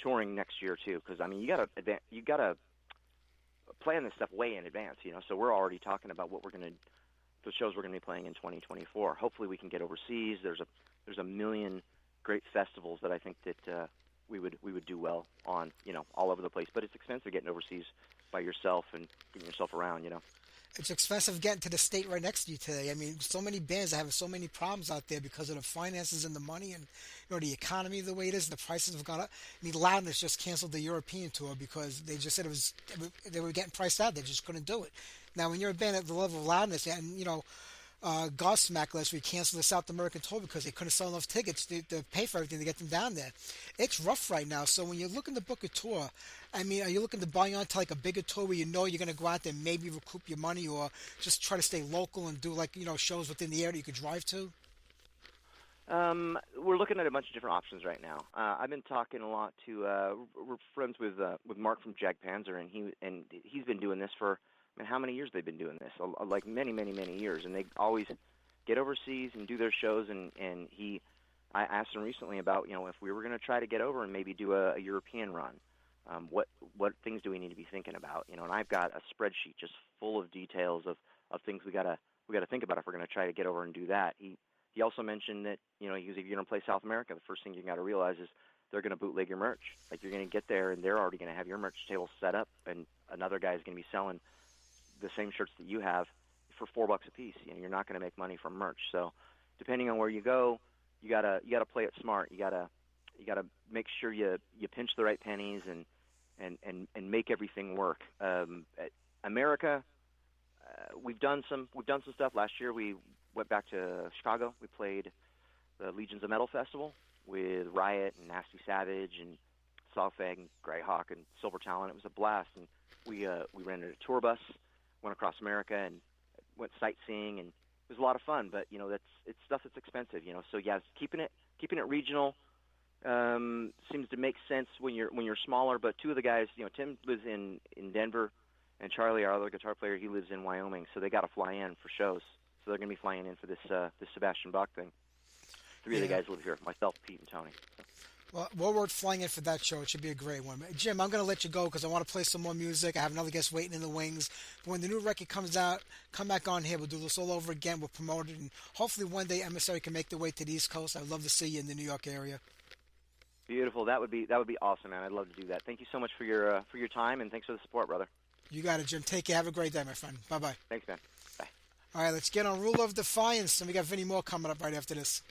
touring next year too, because I mean you gotta plan this stuff way in advance, So we're already talking about the shows we're gonna be playing in 2024. Hopefully we can get overseas. There's a million great festivals that I think that we would do well on, all over the place. But it's expensive getting overseas by yourself and getting yourself around, It's expensive getting to the state right next to you today. I mean, so many bands are having so many problems out there because of the finances and the money and the economy the way it is. The prices have gone up. I mean, Loudness just canceled the European tour because they just said they were getting priced out. They just couldn't do it. Now, when you're a band at the level of Loudness, and Godsmack last week canceled the South American tour because they couldn't sell enough tickets to pay for everything to get them down there. It's rough right now. So when you're looking to book a tour, I mean, are you looking to buy onto like a bigger tour where you're going to go out there and maybe recoup your money, or just try to stay local and do shows within the area that you could drive to? We're looking at a bunch of different options right now. I've been talking a lot to we're friends with Mark from Jag Panzer, and he's been doing this for. And how many years they've been doing this? Like many, many, many years, and they always get overseas and do their shows. And I asked him recently about if we were going to try to get over and maybe do a European run, what things do we need to be thinking about? And I've got a spreadsheet just full of details of things we gotta think about if we're going to try to get over and do that. He also mentioned that if you're going to play South America, the first thing you got to realize is they're going to bootleg your merch. Like you're going to get there and they're already going to have your merch table set up, and another guy's going to be selling the same shirts that you have for $4 a piece. You're not going to make money from merch. So depending on where you go, you gotta play it smart. You gotta make sure you pinch the right pennies and make everything work. America, we've done some stuff. Last year we went back to Chicago. We played the Legions of Metal Festival with Riot and Nasty Savage and Sogfag and Greyhawk and Silver Talon. It was a blast, and we rented a tour bus, went across America and went sightseeing, and it was a lot of fun. But it's stuff that's expensive, So yeah, keeping it regional seems to make sense when you're smaller. But two of the guys, Tim lives in Denver, and Charlie, our other guitar player, he lives in Wyoming. So they got to fly in for shows. So they're going to be flying in for this Sebastian Bach thing. Three of the guys live here: myself, Pete, and Tony. So. Well worth flying in for that show. It should be a great one. Jim, I'm going to let you go because I want to play some more music. I have another guest waiting in the wings. But when the new record comes out, come back on here. We'll do this all over again. We'll promote it. And hopefully one day Emissary can make their way to the East Coast. I'd love to see you in the New York area. Beautiful. That would be awesome, man. I'd love to do that. Thank you so much for your time, and thanks for the support, brother. You got it, Jim. Take care. Have a great day, my friend. Bye-bye. Thanks, man. Bye. All right, let's get on Rule of Defiance. And we got Vinnie Moore coming up right after this.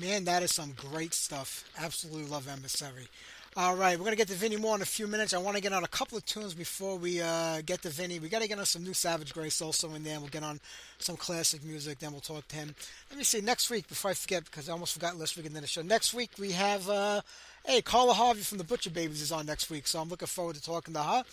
Man, that is some great stuff. Absolutely love Emissary. All right, we're going to get to Vinnie more in a few minutes. I want to get on a couple of tunes before we get to Vinnie. We got to get on some new Savage Grace also in there. We'll get on some classic music, then we'll talk to him. Let me see, next week, before I forget, because I almost forgot last week and then the show. Next week, we have, Carla Harvey from the Butcher Babies is on next week, so I'm looking forward to talking to her.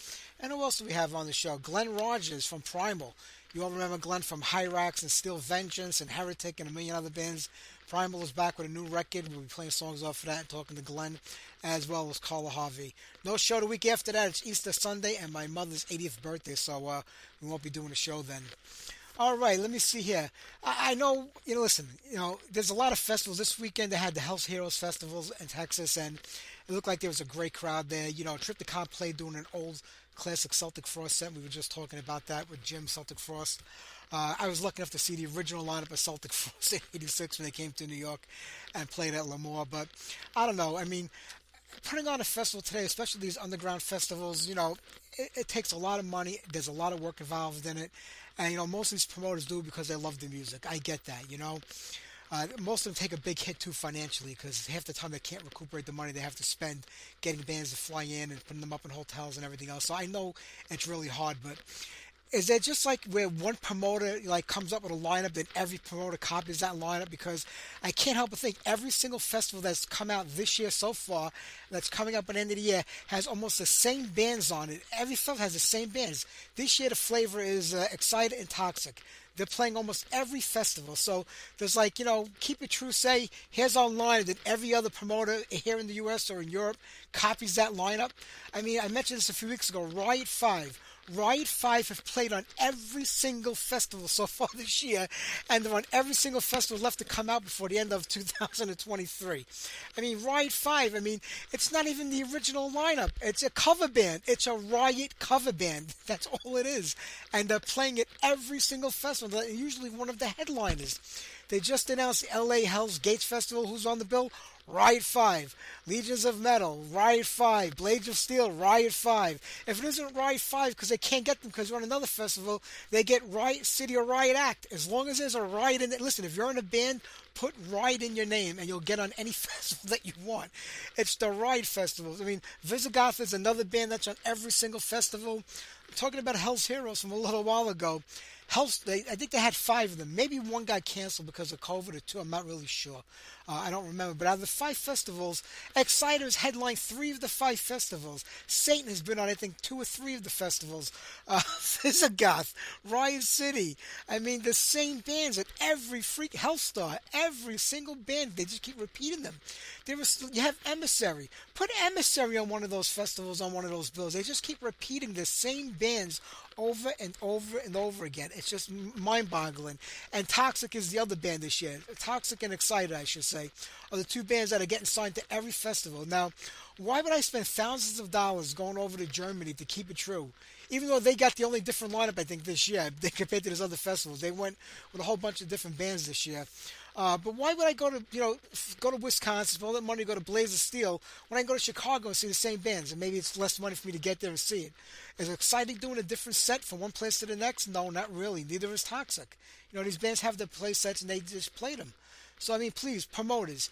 And who else do we have on the show? Glenn Rogers from Primal. You all remember Glenn from Hyrax and Steel Vengeance and Heretic and a million other bands. Primal is back with a new record. We'll be playing songs off of that and talking to Glenn as well as Carla Harvey. No show the week after that. It's Easter Sunday and my mother's 80th birthday, so we won't be doing a show then. All right, let me see here. I know, listen, there's a lot of festivals. This weekend they had the Hell's Heroes festivals in Texas, and it looked like there was a great crowd there. Trip to Comp played doing an old classic Celtic Frost set. We were just talking about that with Jim Celtic Frost. I was lucky enough to see the original lineup of Celtic Frost in '86 when they came to New York and played at Lemoore. But I don't know. I mean, putting on a festival today, especially these underground festivals, it takes a lot of money. There's a lot of work involved in it. And, most of these promoters do it because they love the music. I get that, most of them take a big hit, too, financially, because half the time they can't recuperate the money they have to spend getting bands to fly in and putting them up in hotels and everything else. So I know it's really hard, but is it just like where one promoter comes up with a lineup, then every promoter copies that lineup? Because I can't help but think every single festival that's come out this year so far, that's coming up at the end of the year, has almost the same bands on it. Every festival has the same bands. This year the flavor is Excited and Toxic. They're playing almost every festival. So there's Keep It True say, here's our lineup, that every other promoter here in the U.S. or in Europe copies that lineup. I mean, I mentioned this a few weeks ago, Riot 5. Riot 5 have played on every single festival so far this year, and they're on every single festival left to come out before the end of 2023. I mean, Riot 5, it's not even the original lineup. It's a cover band. It's a Riot cover band. That's all it is. And they're playing at every single festival. They're usually one of the headliners. They just announced the LA Hell's Gates Festival. Who's on the bill? Riot 5. Legions of Metal, Riot 5. Blades of Steel, Riot 5. If it isn't Riot 5 because they can't get them because they're on another festival, they get Riot City or Riot Act. As long as there's a riot in it. Listen, if you're in a band, put Ride in your name and you'll get on any festival that you want. It's the Ride festivals. I mean, Visigoth is another band that's on every single festival. I'm talking about Hell's Heroes from a little while ago. I think they had 5 of them. Maybe one got canceled because of COVID or 2. I'm not really sure. I don't remember. But out of the 5 festivals, Exciter's headlined 3 of the 5 festivals. Satan has been on, I think, 2 or 3 of the festivals. Visigoth, Riot City. I mean, the same bands at every freak Hellstar. Every single band. They just keep repeating them. You have Emissary. Put Emissary on one of those festivals, on one of those bills. They just keep repeating the same bands over and over and over again. It's just mind-boggling. And Toxic is the other band this year. Toxic and Excited, I should say, are the 2 bands that are getting signed to every festival. Now, why would I spend thousands of dollars going over to Germany to keep it true? Even though they got the only different lineup, I think, this year, compared to those other festivals. They went with a whole bunch of different bands this year. But why would I go to Wisconsin, spend all that money to go to Blaze of Steel, when I can go to Chicago and see the same bands? And maybe it's less money for me to get there and see it. Is it exciting doing a different set from one place to the next? No, not really. Neither is Toxic. These bands have their play sets and they just played them. So, I mean, please, promoters,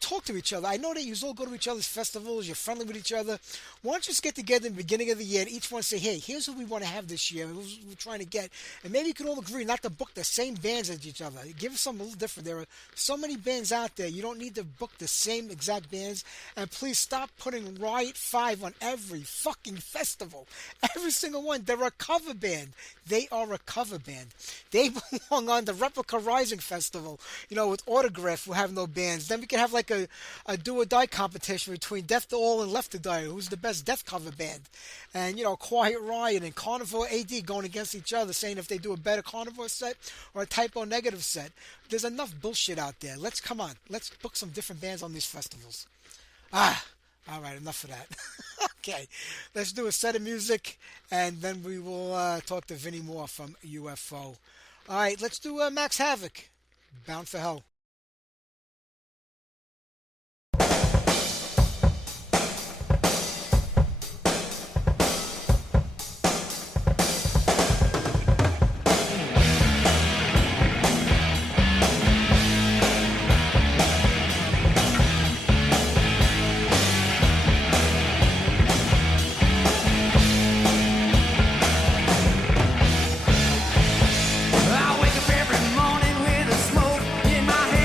talk to each other. I know that you all go to each other's festivals. You're friendly with each other. Why don't you just get together in the beginning of the year and each one say, hey, here's what we want to have this year. Who we're trying to get. And maybe you can all agree not to book the same bands as each other. Give us something a little different. There are so many bands out there. You don't need to book the same exact bands. And please stop putting Riot 5 on every fucking festival. Every single one. They're a cover band. They are a cover band. They belong on the Replica Rising Festival, with Autograph, who have no bands. Then we can have like a do or die competition between Death to All and Left to Die, who's the best death cover band. And, Quiet Riot and Carnivore AD going against each other, saying if they do a better Carnivore set or a Typo Negative set. There's enough bullshit out there. Let's book some different bands on these festivals. All right, enough of that. Okay, let's do a set of music, and then we will talk to Vinnie more from UFO. All right, let's do Max Havoc, Bound for Hell. I wake up every morning with a smoke in my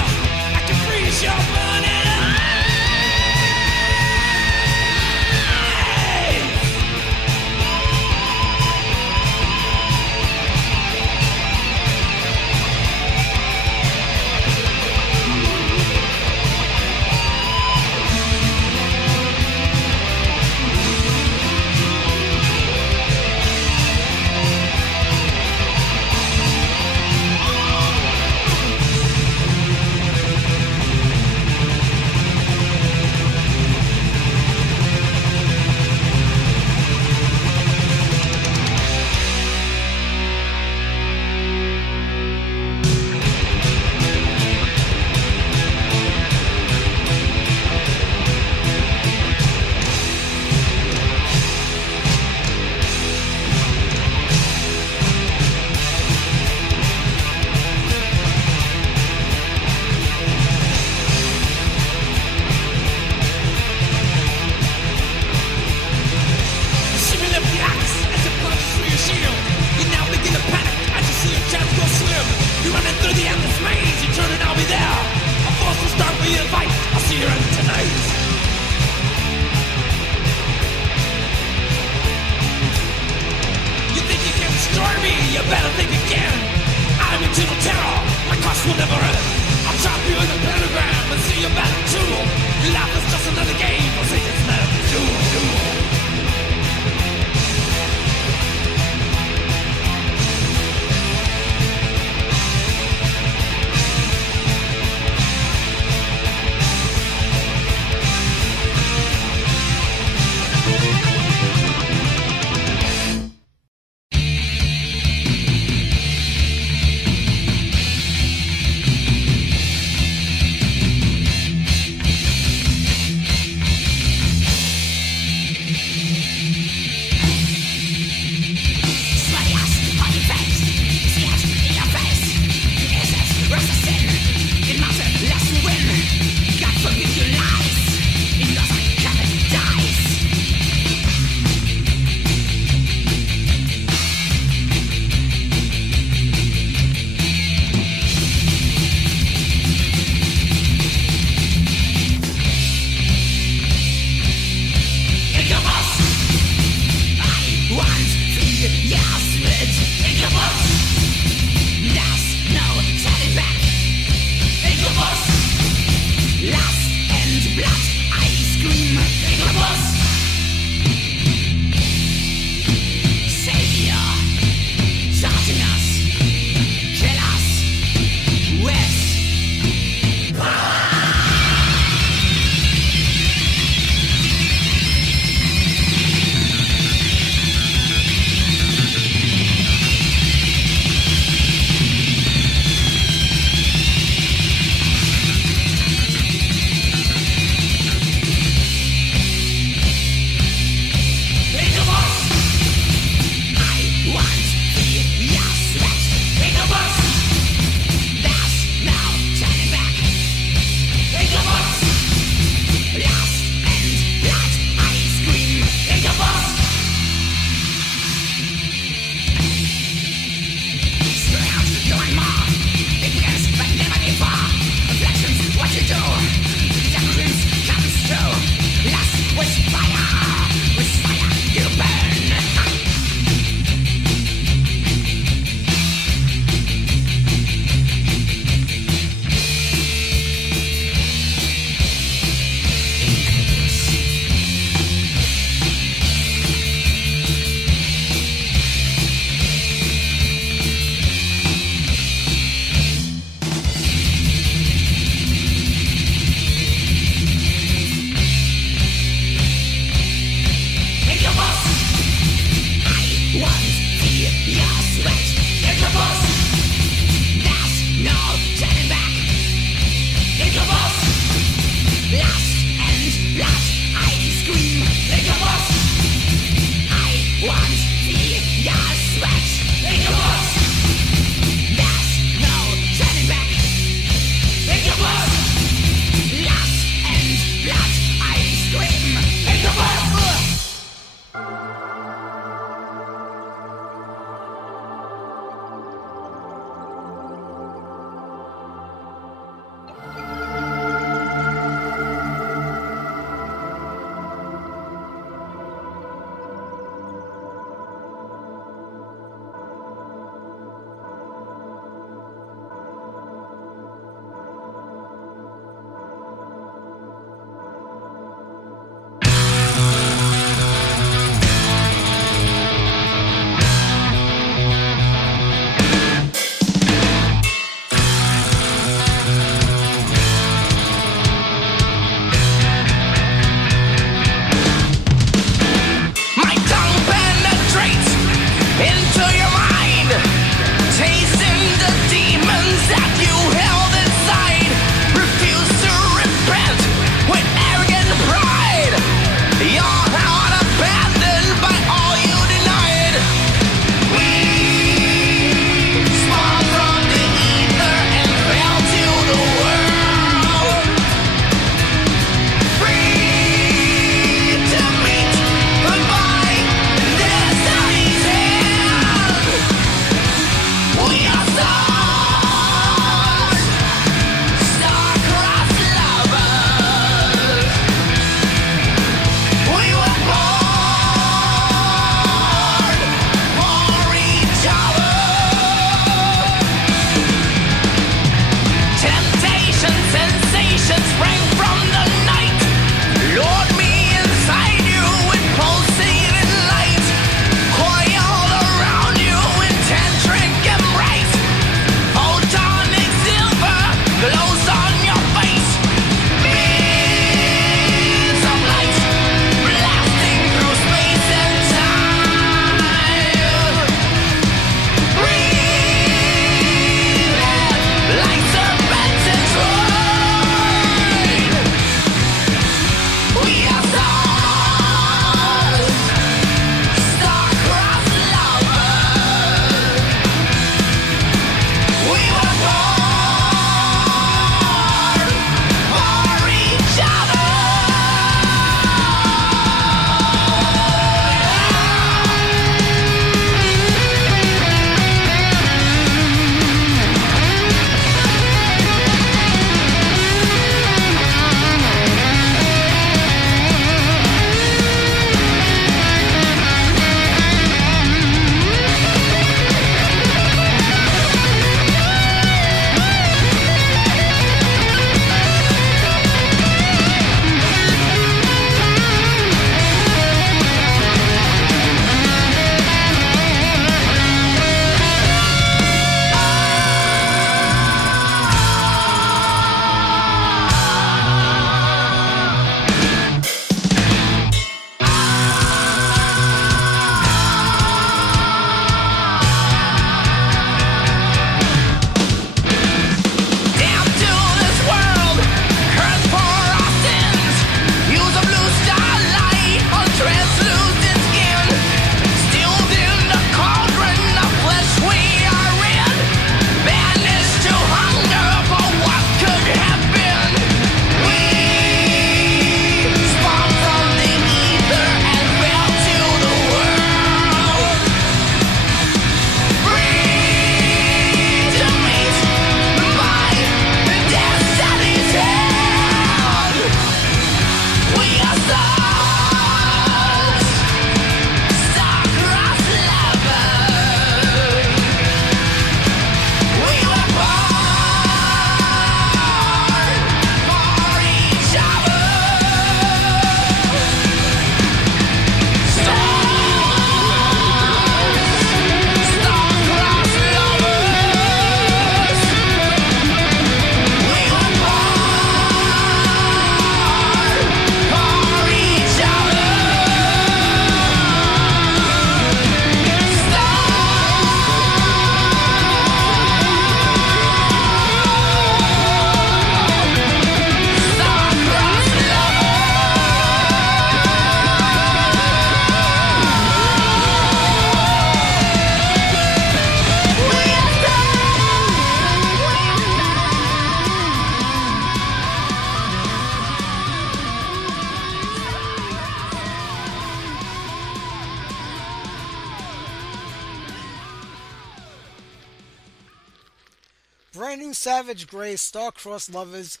brand new Savage Grace, Star-Crossed Lovers.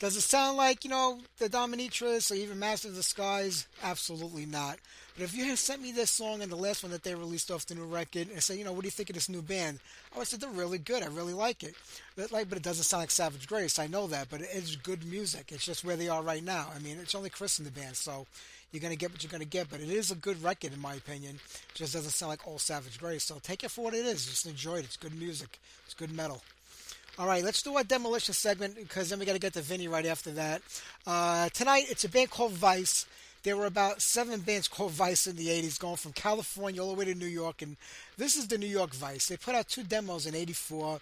Does it sound like, the Dominatrix or even Master of the Skies? Absolutely not. But if you had sent me this song and the last one that they released off the new record and said, what do you think of this new band? I would say they're really good. I really like it. But it doesn't sound like Savage Grace. I know that, but it's good music. It's just where they are right now. I mean, it's only Chris in the band, so you're going to get what you're going to get. But it is a good record, in my opinion. It just doesn't sound like old Savage Grace. So take it for what it is. Just enjoy it. It's good music. It's good metal. All right, let's do our Demolition segment because then we got to get to Vinnie right after that. Tonight, it's a band called Vice. There were about 7 bands called Vice in the 80s, going from California all the way to New York, and this is the New York Vice. They put out 2 demos in 84.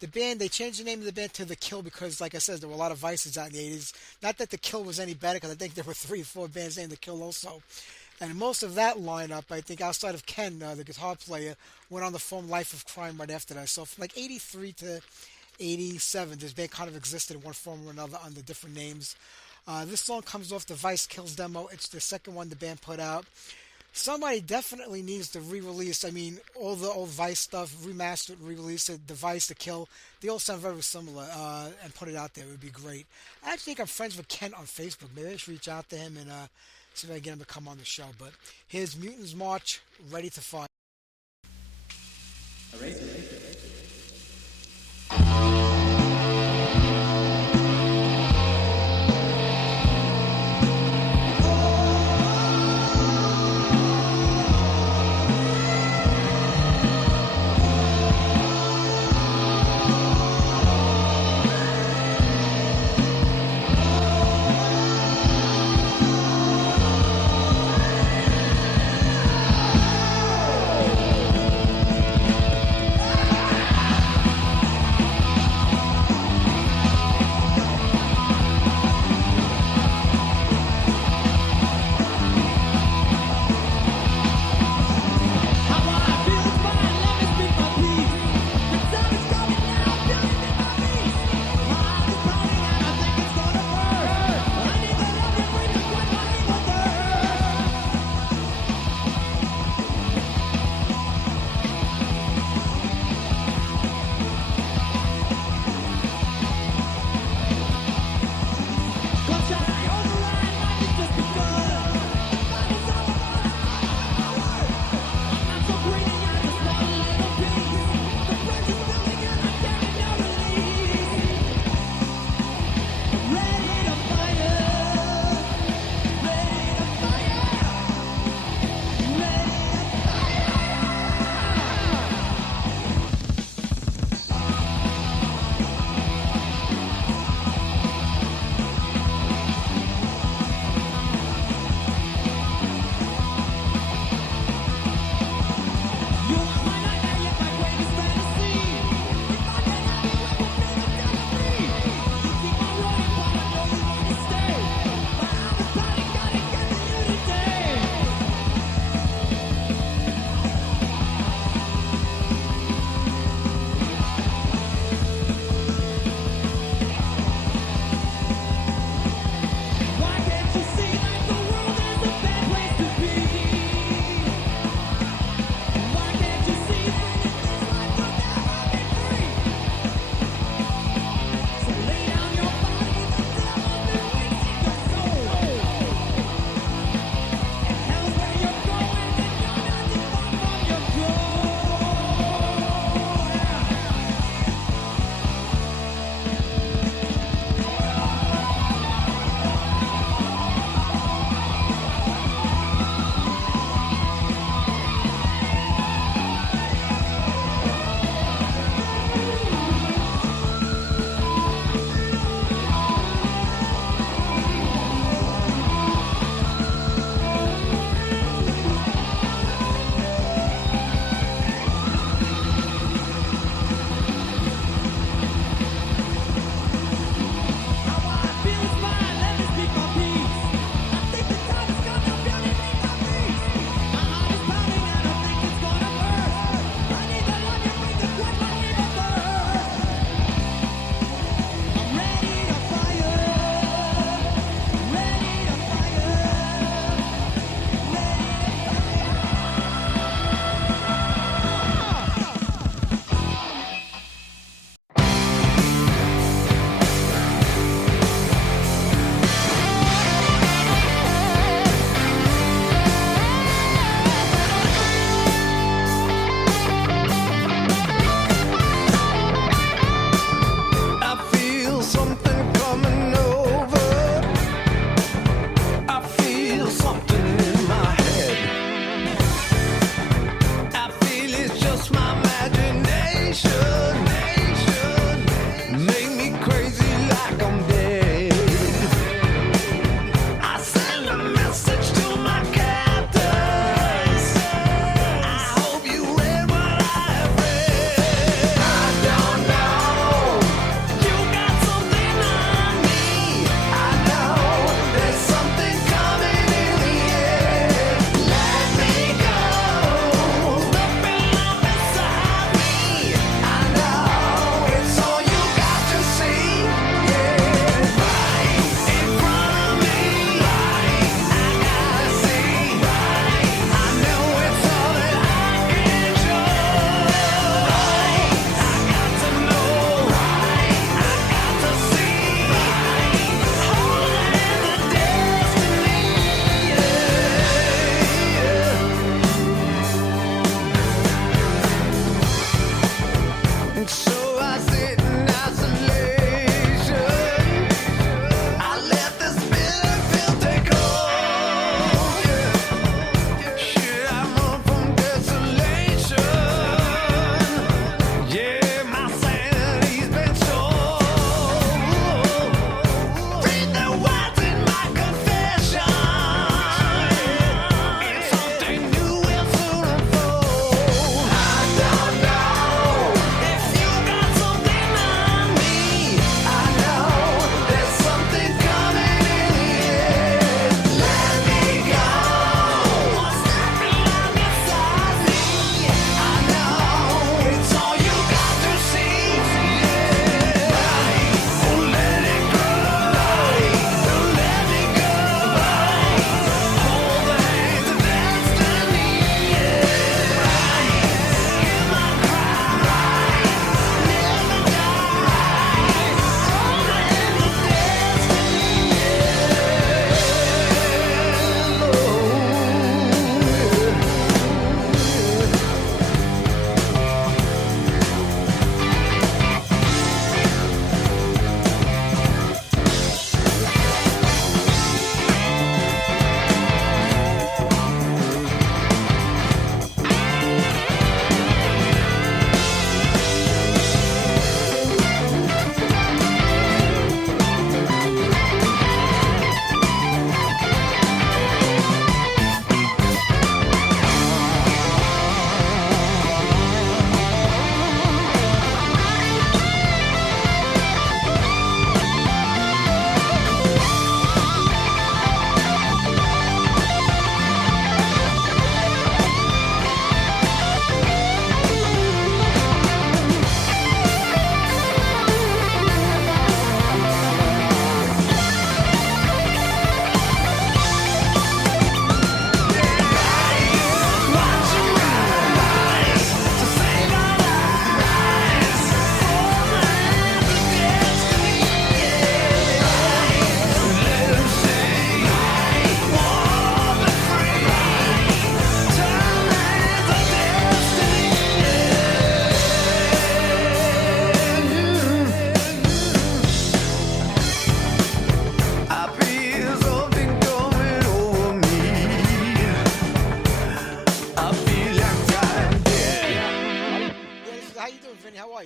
The band, they changed the name of the band to The Kill because, like I said, there were a lot of Vices out in the 80s. Not that The Kill was any better, because I think there were 3 or 4 bands named The Kill also. And most of that lineup, I think, outside of Ken, the guitar player, went on to form Life of Crime right after that. So from like 83 to 87, this band kind of existed in one form or another under different names. This song comes off the Vice Kills demo. It's the second one the band put out. Somebody definitely needs to re-release. I mean, all the old Vice stuff, remastered, re-release it. The Vice, The Kill, they all sound very similar. And put it out there. It would be great. I actually think I'm friends with Ken on Facebook. Maybe I should reach out to him and see if I can get him to come on the show. But here's Mutants March, Ready to Fight.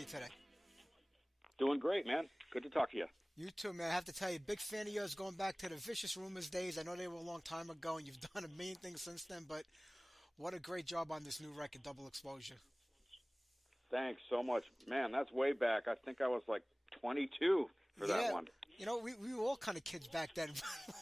today? Doing great, man. Good to talk to you. You too, man. I have to tell you, big fan of yours going back to the Vicious Rumors days. I know they were a long time ago, and you've done a million things since then, but what a great job on this new record, Double Exposure. Thanks so much. Man, that's way back. I think I was like 22 for that one. You know, we were all kind of kids back then.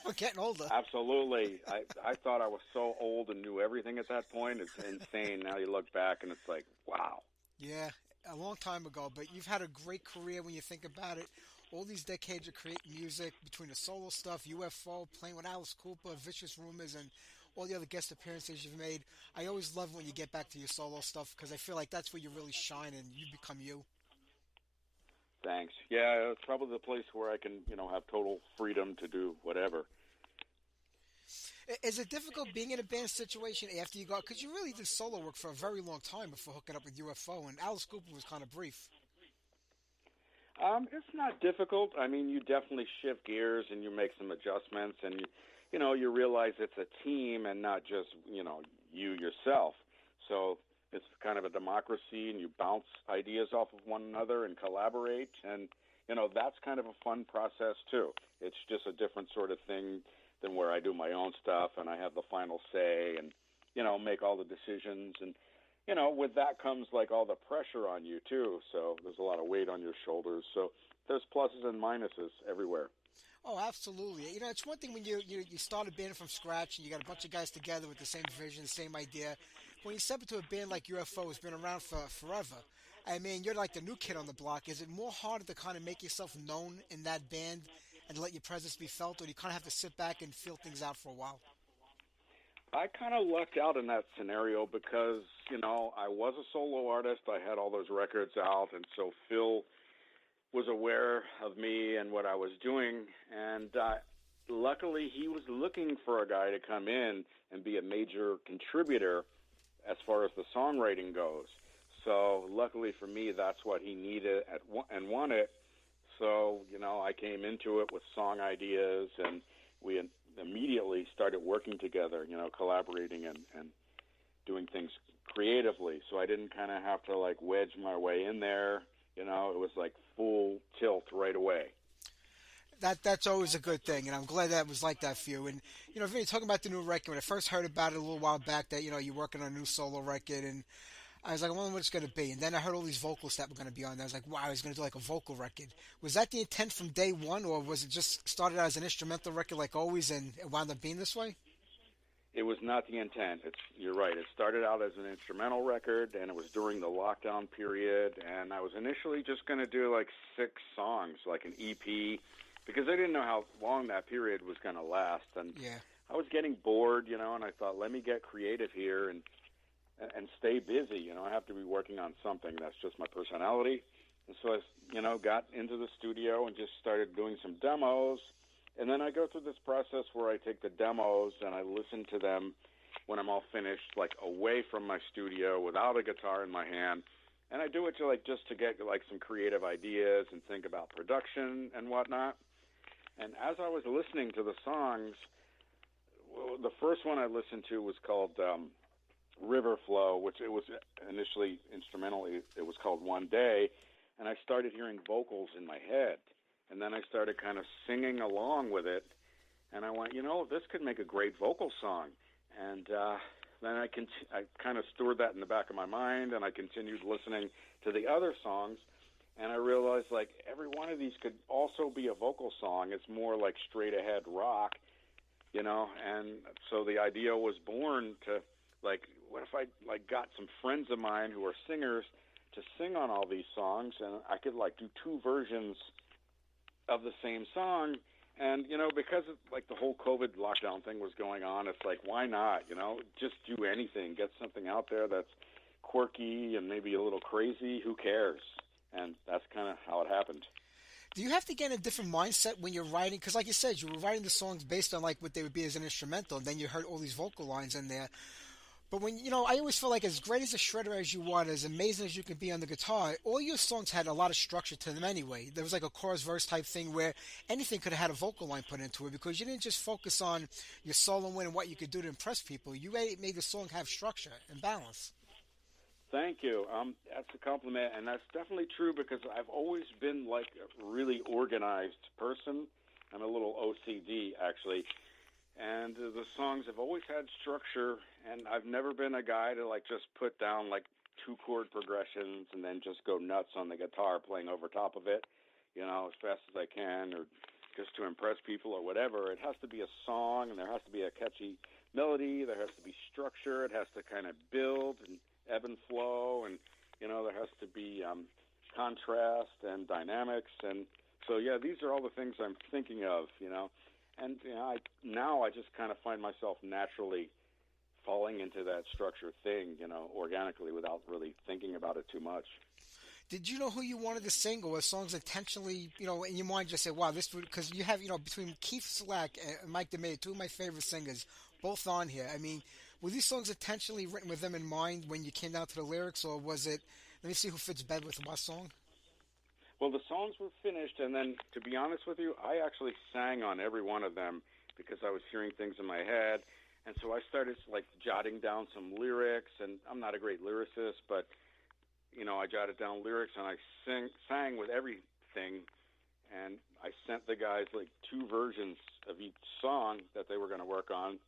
We're getting older. Absolutely. I thought I was so old and knew everything at that point. It's insane. Now you look back and it's like, wow. Yeah, a long time ago, but you've had a great career when you think about it. All these decades of creating music, between the solo stuff, UFO, playing with Alice Cooper, Vicious Rumors, and all the other guest appearances you've made. I always love when you get back to your solo stuff because I feel like that's where you really shine and you become you. Thanks. Yeah, it's probably the place where I can, have total freedom to do whatever. Is it difficult being in a band situation after you got... Because you really did solo work for a very long time before hooking up with UFO, and Alice Cooper was kind of brief. It's not difficult. I mean, you definitely shift gears and you make some adjustments, and you realize it's a team and not just you yourself. So it's kind of a democracy, and you bounce ideas off of one another and collaborate, and that's kind of a fun process too. It's just a different sort of thing than where I do my own stuff and I have the final say and make all the decisions, and with that comes like all the pressure on you too. So there's a lot of weight on your shoulders. So there's pluses and minuses everywhere. Oh, absolutely. It's one thing when you start a band from scratch and you got a bunch of guys together with the same vision, the same idea. When you step into a band like UFO, who's been around for forever, I mean, you're like the new kid on the block. Is it more harder to kind of make yourself known in that band and let your presence be felt, or do you kind of have to sit back and feel things out for a while? I kind of lucked out in that scenario because, I was a solo artist. I had all those records out, and so Phil was aware of me and what I was doing, and luckily he was looking for a guy to come in and be a major contributor as far as the songwriting goes. So luckily for me, that's what he needed and wanted. So, I came into it with song ideas, and we immediately started working together, collaborating and doing things creatively. So I didn't kind of have to like wedge my way in there. It was like full tilt right away. That's always a good thing, and I'm glad that was like that for you. And, Vinnie, talking about the new record, when I first heard about it a little while back that, you're working on a new solo record, and I was like, I wonder what it's going to be. And then I heard all these vocals that were going to be on there. I was like, wow, he's going to do like a vocal record. Was that the intent from day one, or was it just started out as an instrumental record like always and it wound up being this way? It was not the intent. You're right. It started out as an instrumental record, and it was during the lockdown period, and I was initially just going to do like 6 songs, like an EP, because I didn't know how long that period was going to last. And yeah. I was getting bored, and I thought, let me get creative here and stay busy. I have to be working on something. That's just my personality. And so I, got into the studio and just started doing some demos. And then I go through this process where I take the demos and I listen to them when I'm all finished, like away from my studio without a guitar in my hand. And I do it just to get like some creative ideas and think about production and whatnot. And as I was listening to the songs, the first one I listened to was called River Flow, which it was initially instrumentally, it was called One Day. And I started hearing vocals in my head. And then I started kind of singing along with it, and I went, this could make a great vocal song. And then I kind of stored that in the back of my mind, and I continued listening to the other songs, and I realized, like, every one of these could also be a vocal song. It's more like straight-ahead rock, and so the idea was born to, like, what if I, like, got some friends of mine who are singers to sing on all these songs, and I could, like, do 2 versions of the same song. And, because like the whole COVID lockdown thing was going on, it's like, why not, just do anything, get something out there that's quirky and maybe a little crazy, who cares? And that's kind of how it happened. Do you have to get in a different mindset when you're writing? Because like you said, you were writing the songs based on like what they would be as an instrumental, and then you heard all these vocal lines in there. But when, I always feel like as great as a shredder as you are, as amazing as you can be on the guitar, all your songs had a lot of structure to them anyway. There was like a chorus-verse type thing where anything could have had a vocal line put into it because you didn't just focus on your solo and what you could do to impress people. You made the song have structure and balance. Thank you. That's a compliment, and that's definitely true because I've always been like a really organized person. I'm a little OCD, actually. And the songs have always had structure, and I've never been a guy to like just put down like two chord progressions and then just go nuts on the guitar playing over top of it, as fast as I can, or just to impress people or whatever. It has to be a song, and there has to be a catchy melody. There has to be structure. It has to kind of build and ebb and flow, and there has to be contrast and dynamics. And so, yeah, these are all the things I'm thinking of, And I just kind of find myself naturally falling into that structure thing, organically without really thinking about it too much. Did you know who you wanted to sing, or were songs intentionally, in your mind just say, wow, this would, because you have, between Keith Slack and Mike DeMay, two of my favorite singers, both on here. I mean, were these songs intentionally written with them in mind when you came down to the lyrics, or was it, let me see who fits better with what song? Well, the songs were finished, and then, to be honest with you, I actually sang on every one of them because I was hearing things in my head. And so I started, like, jotting down some lyrics, and I'm not a great lyricist, but, I jotted down lyrics, and I sang with everything, and I sent the guys, like, two versions of each song that they were going to work on,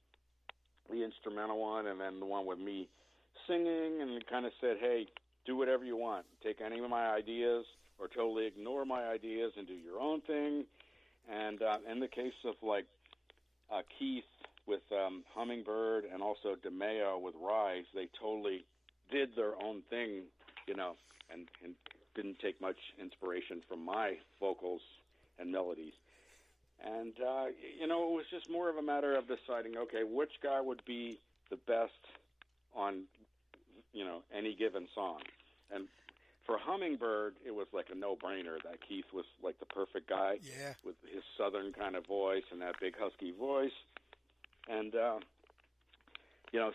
the instrumental one and then the one with me singing, and kind of said, hey, do whatever you want. Take any of my ideas or totally ignore my ideas and do your own thing. And in the case of, like, Keith with Hummingbird and also DeMeo with Rise, they totally did their own thing, and didn't take much inspiration from my vocals and melodies. And, it was just more of a matter of deciding, okay, which guy would be the best on, any given song. And for Hummingbird, it was like a no-brainer that Keith was like the perfect guy with his southern kind of voice and that big husky voice. And,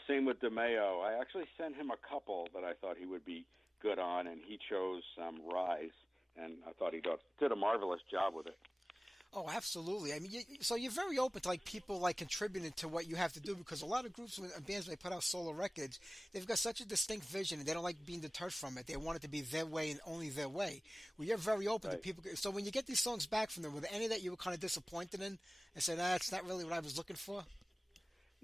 same with DeMeo. I actually sent him a couple that I thought he would be good on, and he chose Rise, and I thought he did a marvelous job with it. Oh, absolutely. I mean, so you're very open to like people like contributing to what you have to do, because a lot of groups and bands, when they put out solo records, they've got such a distinct vision and they don't like being deterred from it. They want it to be their way and only their way. Well, you're very open to people. So when you get these songs back from them, were there any that you were kind of disappointed in and said, it's not really what I was looking for?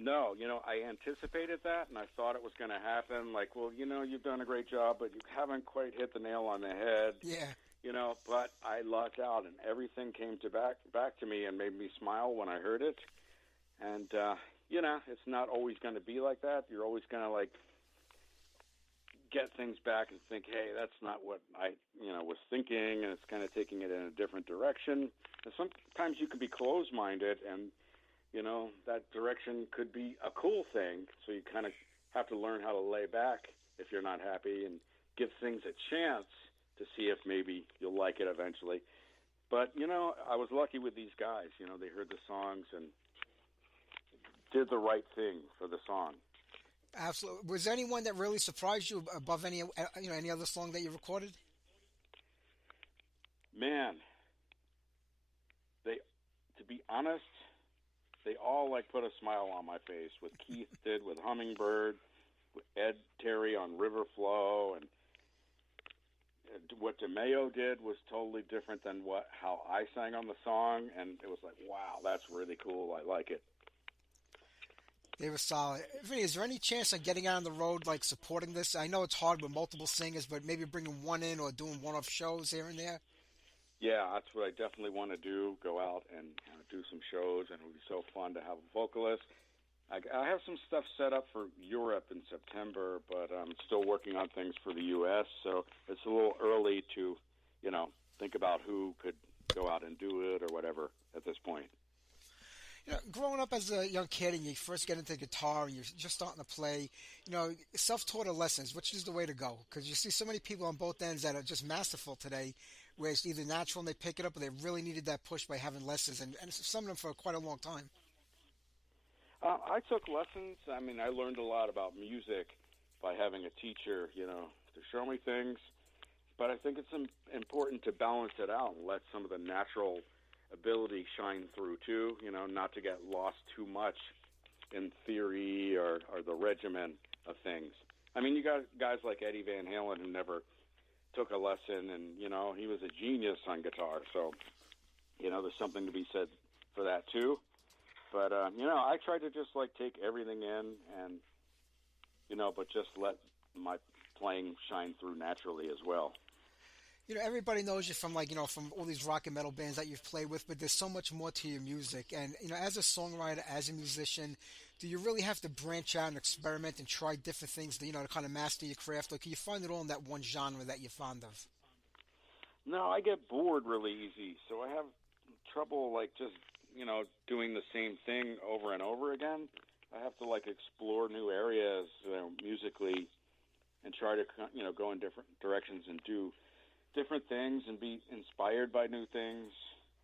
No, I anticipated that, and I thought it was going to happen. Like, well, you've done a great job, but you haven't quite hit the nail on the head. Yeah. But I lucked out, and everything came back to me and made me smile when I heard it. And, it's not always going to be like that. You're always going to, like, get things back and think, hey, that's not what I, was thinking, and it's kind of taking it in a different direction. And sometimes you can be closed-minded, and, that direction could be a cool thing. So you kind of have to learn how to lay back if you're not happy and give things a chance to see if maybe you'll like it eventually. But, I was lucky with these guys. They heard the songs and did the right thing for the song. Absolutely. Was there anyone that really surprised you above any other song that you recorded? Man, to be honest, they all like put a smile on my face. What Keith did with Hummingbird, with Ed Terry on River Flow, and what DeMeo did was totally different than how I sang on the song, and it was like, wow, that's really cool. I like it. They were solid. Vinnie, is there any chance of getting out on the road, like supporting this? I know it's hard with multiple singers, but maybe bringing one in or doing one-off shows here and there? Yeah, that's what I definitely want to do, go out and do some shows, and it would be so fun to have a vocalist. I have some stuff set up for Europe in September, but I'm still working on things for the U.S., so it's a little early to, think about who could go out and do it or whatever at this point. Growing up as a young kid and you first get into guitar and you're just starting to play, self-taught lessons, which is the way to go? Because you see so many people on both ends that are just masterful today, where it's either natural and they pick it up or they really needed that push by having lessons, and some of them for quite a long time. I took lessons. I mean, I learned a lot about music by having a teacher, to show me things. But I think it's important to balance it out and let some of the natural ability shine through too, not to get lost too much in theory or the regimen of things. I mean, you got guys like Eddie Van Halen who never took a lesson, and, you know, he was a genius on guitar. So, you know, there's something to be said for that, too. But, you know, I try to just, like, take everything in and, you know, but just let my playing shine through naturally as well. You know, everybody knows you from, like, you know, from all these rock and metal bands that you've played with, but there's so much more to your music. And, you know, as a songwriter, as a musician, do you really have to branch out and experiment and try different things to, you know, to kind of master your craft? Or can you find it all in that one genre that you're fond of? No, I get bored really easy, so I have trouble, like, just, you know, doing the same thing over and over again. I have to, like, explore new areas, musically, and try to, you know, go in different directions and do different things and be inspired by new things.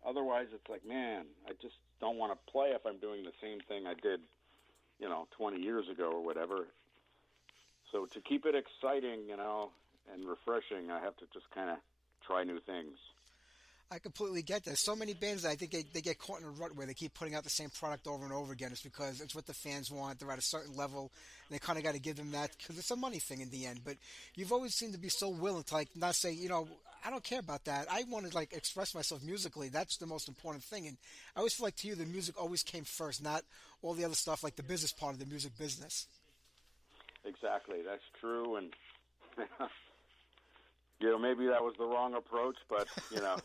Otherwise, it's like, man, I just don't want to play if I'm doing the same thing I did, you know, 20 years ago or whatever. So to keep it exciting, you know, and refreshing, I have to just kind of try new things. I completely get that. So many bands, I think they get caught in a rut where they keep putting out the same product over and over again. It's because it's what the fans want. They're at a certain level, and they kind of got to give them that because it's a money thing in the end. But you've always seemed to be so willing to, like, not say, you know, I don't care about that. I want to, like, express myself musically. That's the most important thing. And I always feel like to you, the music always came first, not all the other stuff, like the business part of the music business. Exactly, that's true. And, you know, maybe that was the wrong approach, but, you know.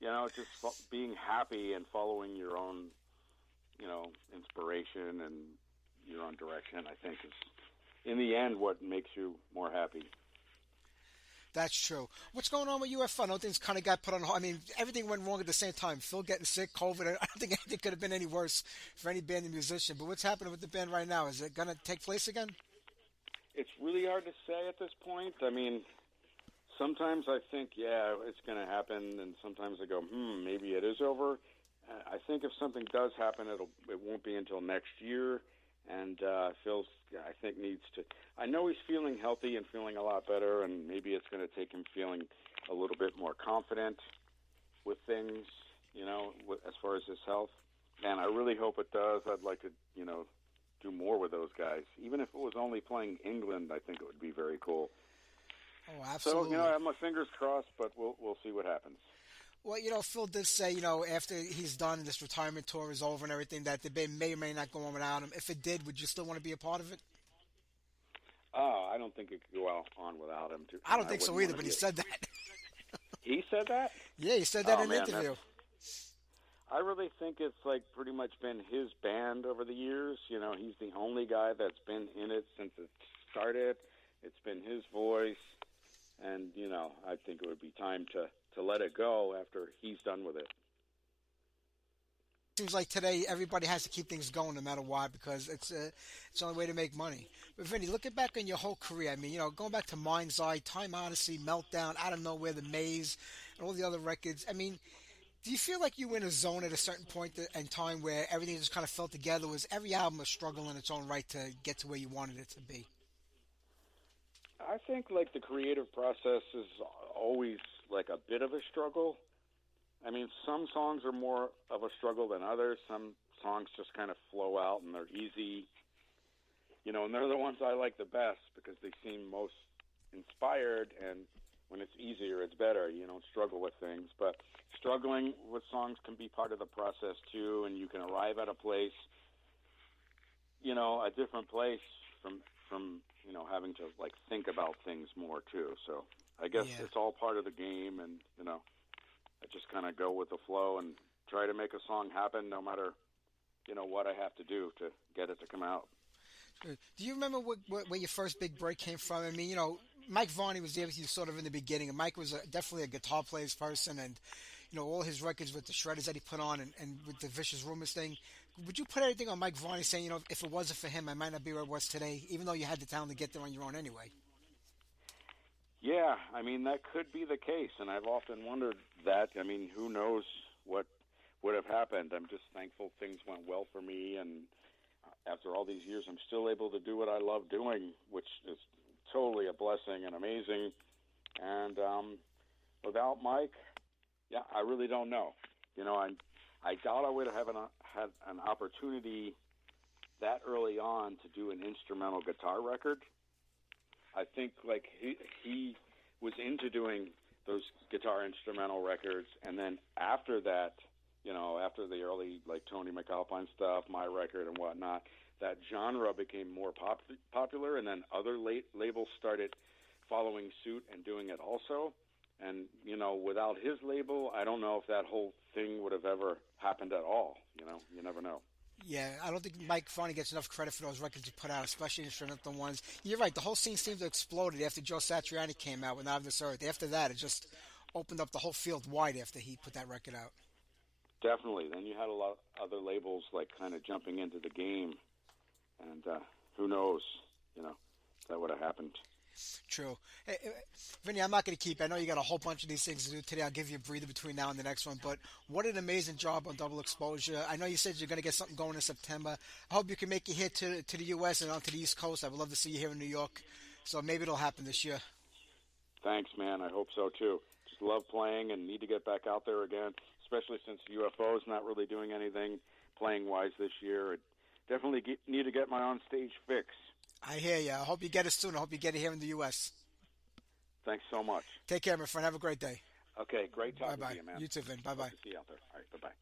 You know, just being happy and following your own, you know, inspiration and your own direction, I think, is, in the end, what makes you more happy. That's true. What's going on with UFO? I know things kind of got put on hold. I mean, everything went wrong at the same time. Phil getting sick, COVID. I don't think anything could have been any worse for any band and musician. But what's happening with the band right now? Is it going to take place again? It's really hard to say at this point. I mean, sometimes I think, yeah, it's going to happen, and sometimes I go, maybe it is over. I think if something does happen, it won't be until next year, and Phil, I think, needs to. I know he's feeling healthy and feeling a lot better, and maybe it's going to take him feeling a little bit more confident with things, you know, as far as his health. And I really hope it does. I'd like to, you know, do more with those guys. Even if it was only playing England, I think it would be very cool. Oh, absolutely. So, you know, I have my fingers crossed, but we'll see what happens. Well, you know, Phil did say, you know, after he's done, this retirement tour is over and everything, that the band may or may not go on without him. If it did, would you still want to be a part of it? I don't think it could go on without him. I don't think so either, but he said that. He said that? Yeah, he said that in an interview. I really think it's, like, pretty much been his band over the years. You know, he's the only guy that's been in it since it started. It's been his voice. And, you know, I think it would be time to let it go after he's done with it. Seems like today everybody has to keep things going no matter what because it's the only way to make money. But, Vinnie, looking back on your whole career, I mean, you know, going back to Mind's Eye, Time Odyssey, Meltdown, Out of Nowhere, The Maze, and all the other records, I mean, do you feel like you were in a zone at a certain point in time where everything just kind of fell together? Was every album a struggle in its own right to get to where you wanted it to be? I think, like, the creative process is always, like, a bit of a struggle. I mean, some songs are more of a struggle than others. Some songs just kind of flow out and they're easy. You know, and they're the ones I like the best because they seem most inspired, and when it's easier, it's better. You don't struggle with things. But struggling with songs can be part of the process, too, and you can arrive at a place, you know, a different place from you know, having to, like, think about things more, too. So I guess it's all part of the game, and, you know, I just kind of go with the flow and try to make a song happen no matter, you know, what I have to do to get it to come out. Do you remember where your first big break came from? I mean, you know, Mike Varney was there with you sort of in the beginning, and Mike was definitely a guitar player's person, and, you know, all his records with the shredders that he put on and with the Vicious Rumors thing. Would you put anything on Mike Varney saying, you know, if it wasn't for him, I might not be where I was today, even though you had the talent to get there on your own anyway? Yeah, I mean, that could be the case, and I've often wondered that. I mean, who knows what would have happened. I'm just thankful things went well for me, and after all these years, I'm still able to do what I love doing, which is totally a blessing and amazing. And without Mike, yeah, I really don't know. You know, I doubt I would have had an opportunity that early on to do an instrumental guitar record. I think like he was into doing those guitar instrumental records, and then after that, you know, after the early like Tony McAlpine stuff, my record and whatnot, that genre became more popular, and then other labels started following suit and doing it also. And, you know, without his label, I don't know if that whole thing would have ever happened at all. You know, you never know. Yeah, I don't think Mike Vinnie gets enough credit for those records he put out, especially instrumental ones. You're right, the whole scene seemed to have exploded after Joe Satriani came out with Out of This Earth. After that, it just opened up the whole field wide after he put that record out. Definitely. Then you had a lot of other labels like kind of jumping into the game. And who knows, you know, if that would have happened. True. Hey, Vinnie, I'm not going to keep. I know you got a whole bunch of these things to do today. I'll give you a breather between now and the next one. But what an amazing job on Double Exposure. I know you said you're going to get something going in September. I hope you can make it here to the U.S. and onto the East Coast. I would love to see you here in New York. So maybe it'll happen this year. Thanks, man. I hope so, too. Just love playing and need to get back out there again, especially since UFO is not really doing anything playing-wise this year. I definitely need to get my on-stage fix. I hear you. I hope you get it soon. I hope you get it here in the U.S. Thanks so much. Take care, my friend. Have a great day. Okay, great talking Bye-bye. to you, man. You too, Vin. Bye-bye. Hope to see you out there. All right, bye-bye.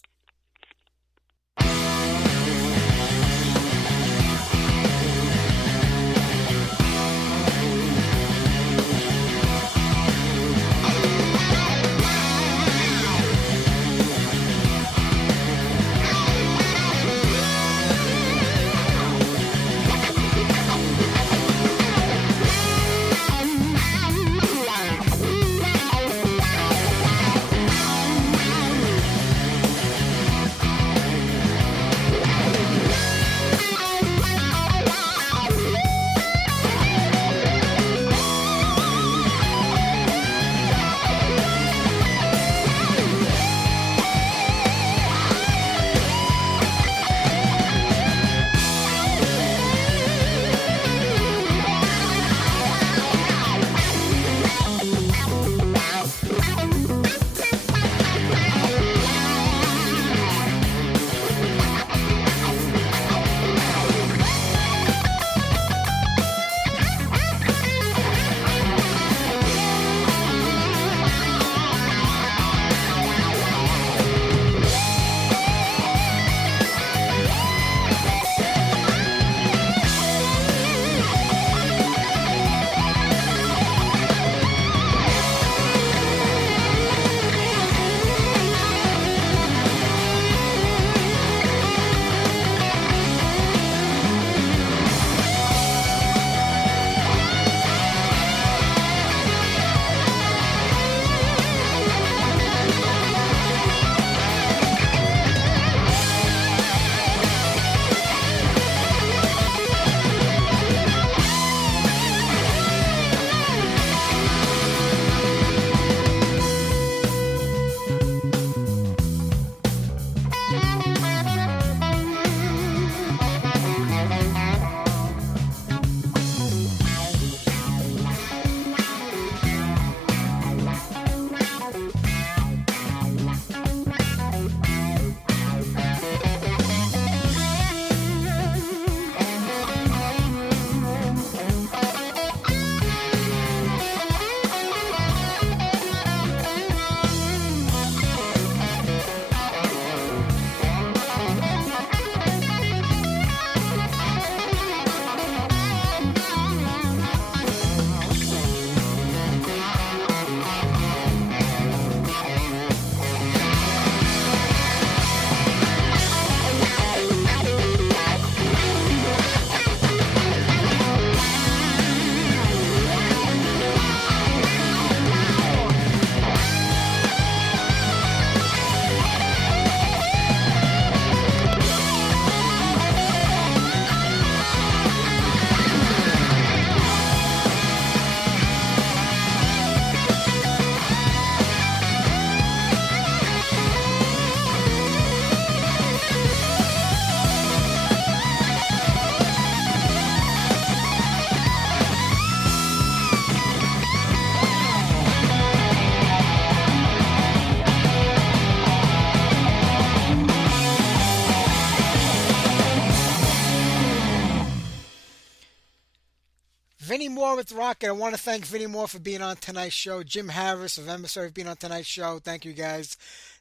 Vinnie Moore with Rocket. I want to thank Vinnie Moore for being on tonight's show. Jim Harris of Emissary for being on tonight's show. Thank you, guys.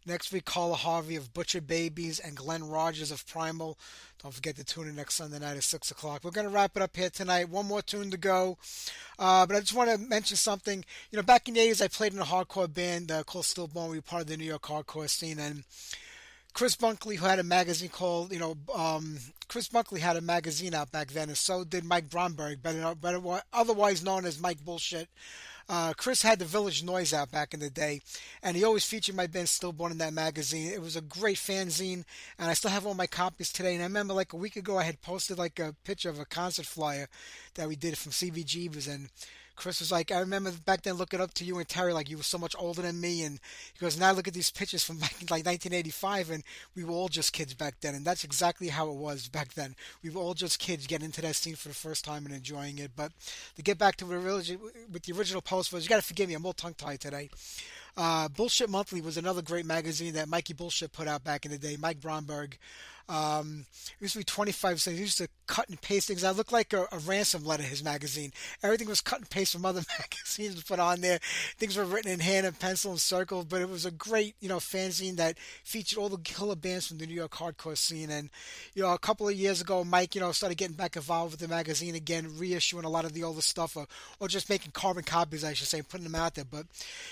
Next week, Carla Harvey of Butcher Babies and Glenn Rogers of Primal. Don't forget to tune in next Sunday night at 6 o'clock. We're going to wrap it up here tonight. One more tune to go. But I just want to mention something. Back in the 80s, I played in a hardcore band called Stillborn. We were part of the New York hardcore scene. And Chris Bunkley, who had a magazine called, Chris Bunkley had a magazine out back then, and so did Mike Bromberg, better otherwise known as Mike Bullshit. Chris had the Village Noise out back in the day, and he always featured my band Stillborn in that magazine. It was a great fanzine, and I still have all my copies today. And I remember like a week ago I had posted like a picture of a concert flyer that we did from CBGB's, and Chris was like, I remember back then looking up to you and Terry like you were so much older than me, and he goes, now look at these pictures from back in like 1985, and we were all just kids back then, and that's exactly how it was back then. We were all just kids getting into that scene for the first time and enjoying it. But to get back to with the original post was, you got to forgive me, I'm all tongue-tied today. Bullshit Monthly was another great magazine that Mikey Bullshit put out back in the day, Mike Bromberg. It used to be 25 cents. He used to cut and paste things. I looked like a ransom letter, his magazine. Everything was cut and paste from other magazines put on there. Things were written in hand and pencil and circled, but it was a great, fanzine that featured all the killer bands from the New York hardcore scene. And, a couple of years ago, Mike, started getting back involved with the magazine again, reissuing a lot of the older stuff, or just making carbon copies, I should say, and putting them out there. But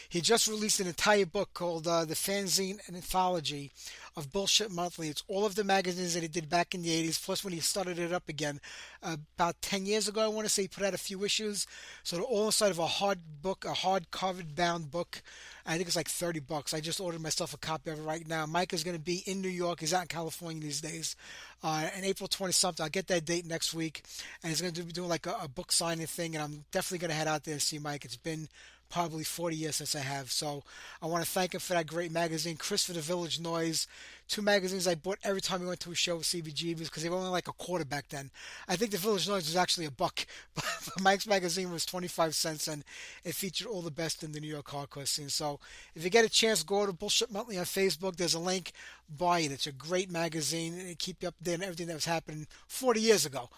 he just released an entire book called The Fanzine and Anthology of Bullshit Monthly. It's all of the magazines that he did back in the 80s, plus when he started it up again about 10 years ago, I want to say, he put out a few issues. So they're all inside of a hard book, a hard covered bound book. I think it's like $30. I just ordered myself a copy of it right now. Mike is going to be in New York. He's out in California these days. On April 20-something. I'll get that date next week. And he's going to be doing like a book signing thing. And I'm definitely going to head out there and see Mike. It's been probably 40 years since I have. So I want to thank him for that great magazine. Chris for the Village Noise. 2 magazines I bought every time we went to a show with CBGBs because they were only like a quarter back then. I think the Village Noise was actually $1, but Mike's magazine was 25 cents, and it featured all the best in the New York hardcore scene. So if you get a chance, go to Bullshit Monthly on Facebook. There's a link. Buy it. It's a great magazine, and it keep you up to date on everything that was happening 40 years ago.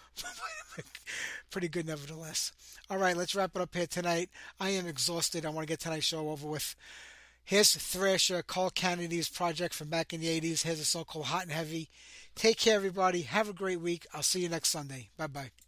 Pretty good nevertheless. All right, let's wrap it up here tonight. I am exhausted. I want to get tonight's show over with. Here's Thrasher, Carl Kennedy's project from back in the 80s. Here's a song called Hot and Heavy. Take care, everybody. Have a great week. I'll see you next Sunday. Bye-bye.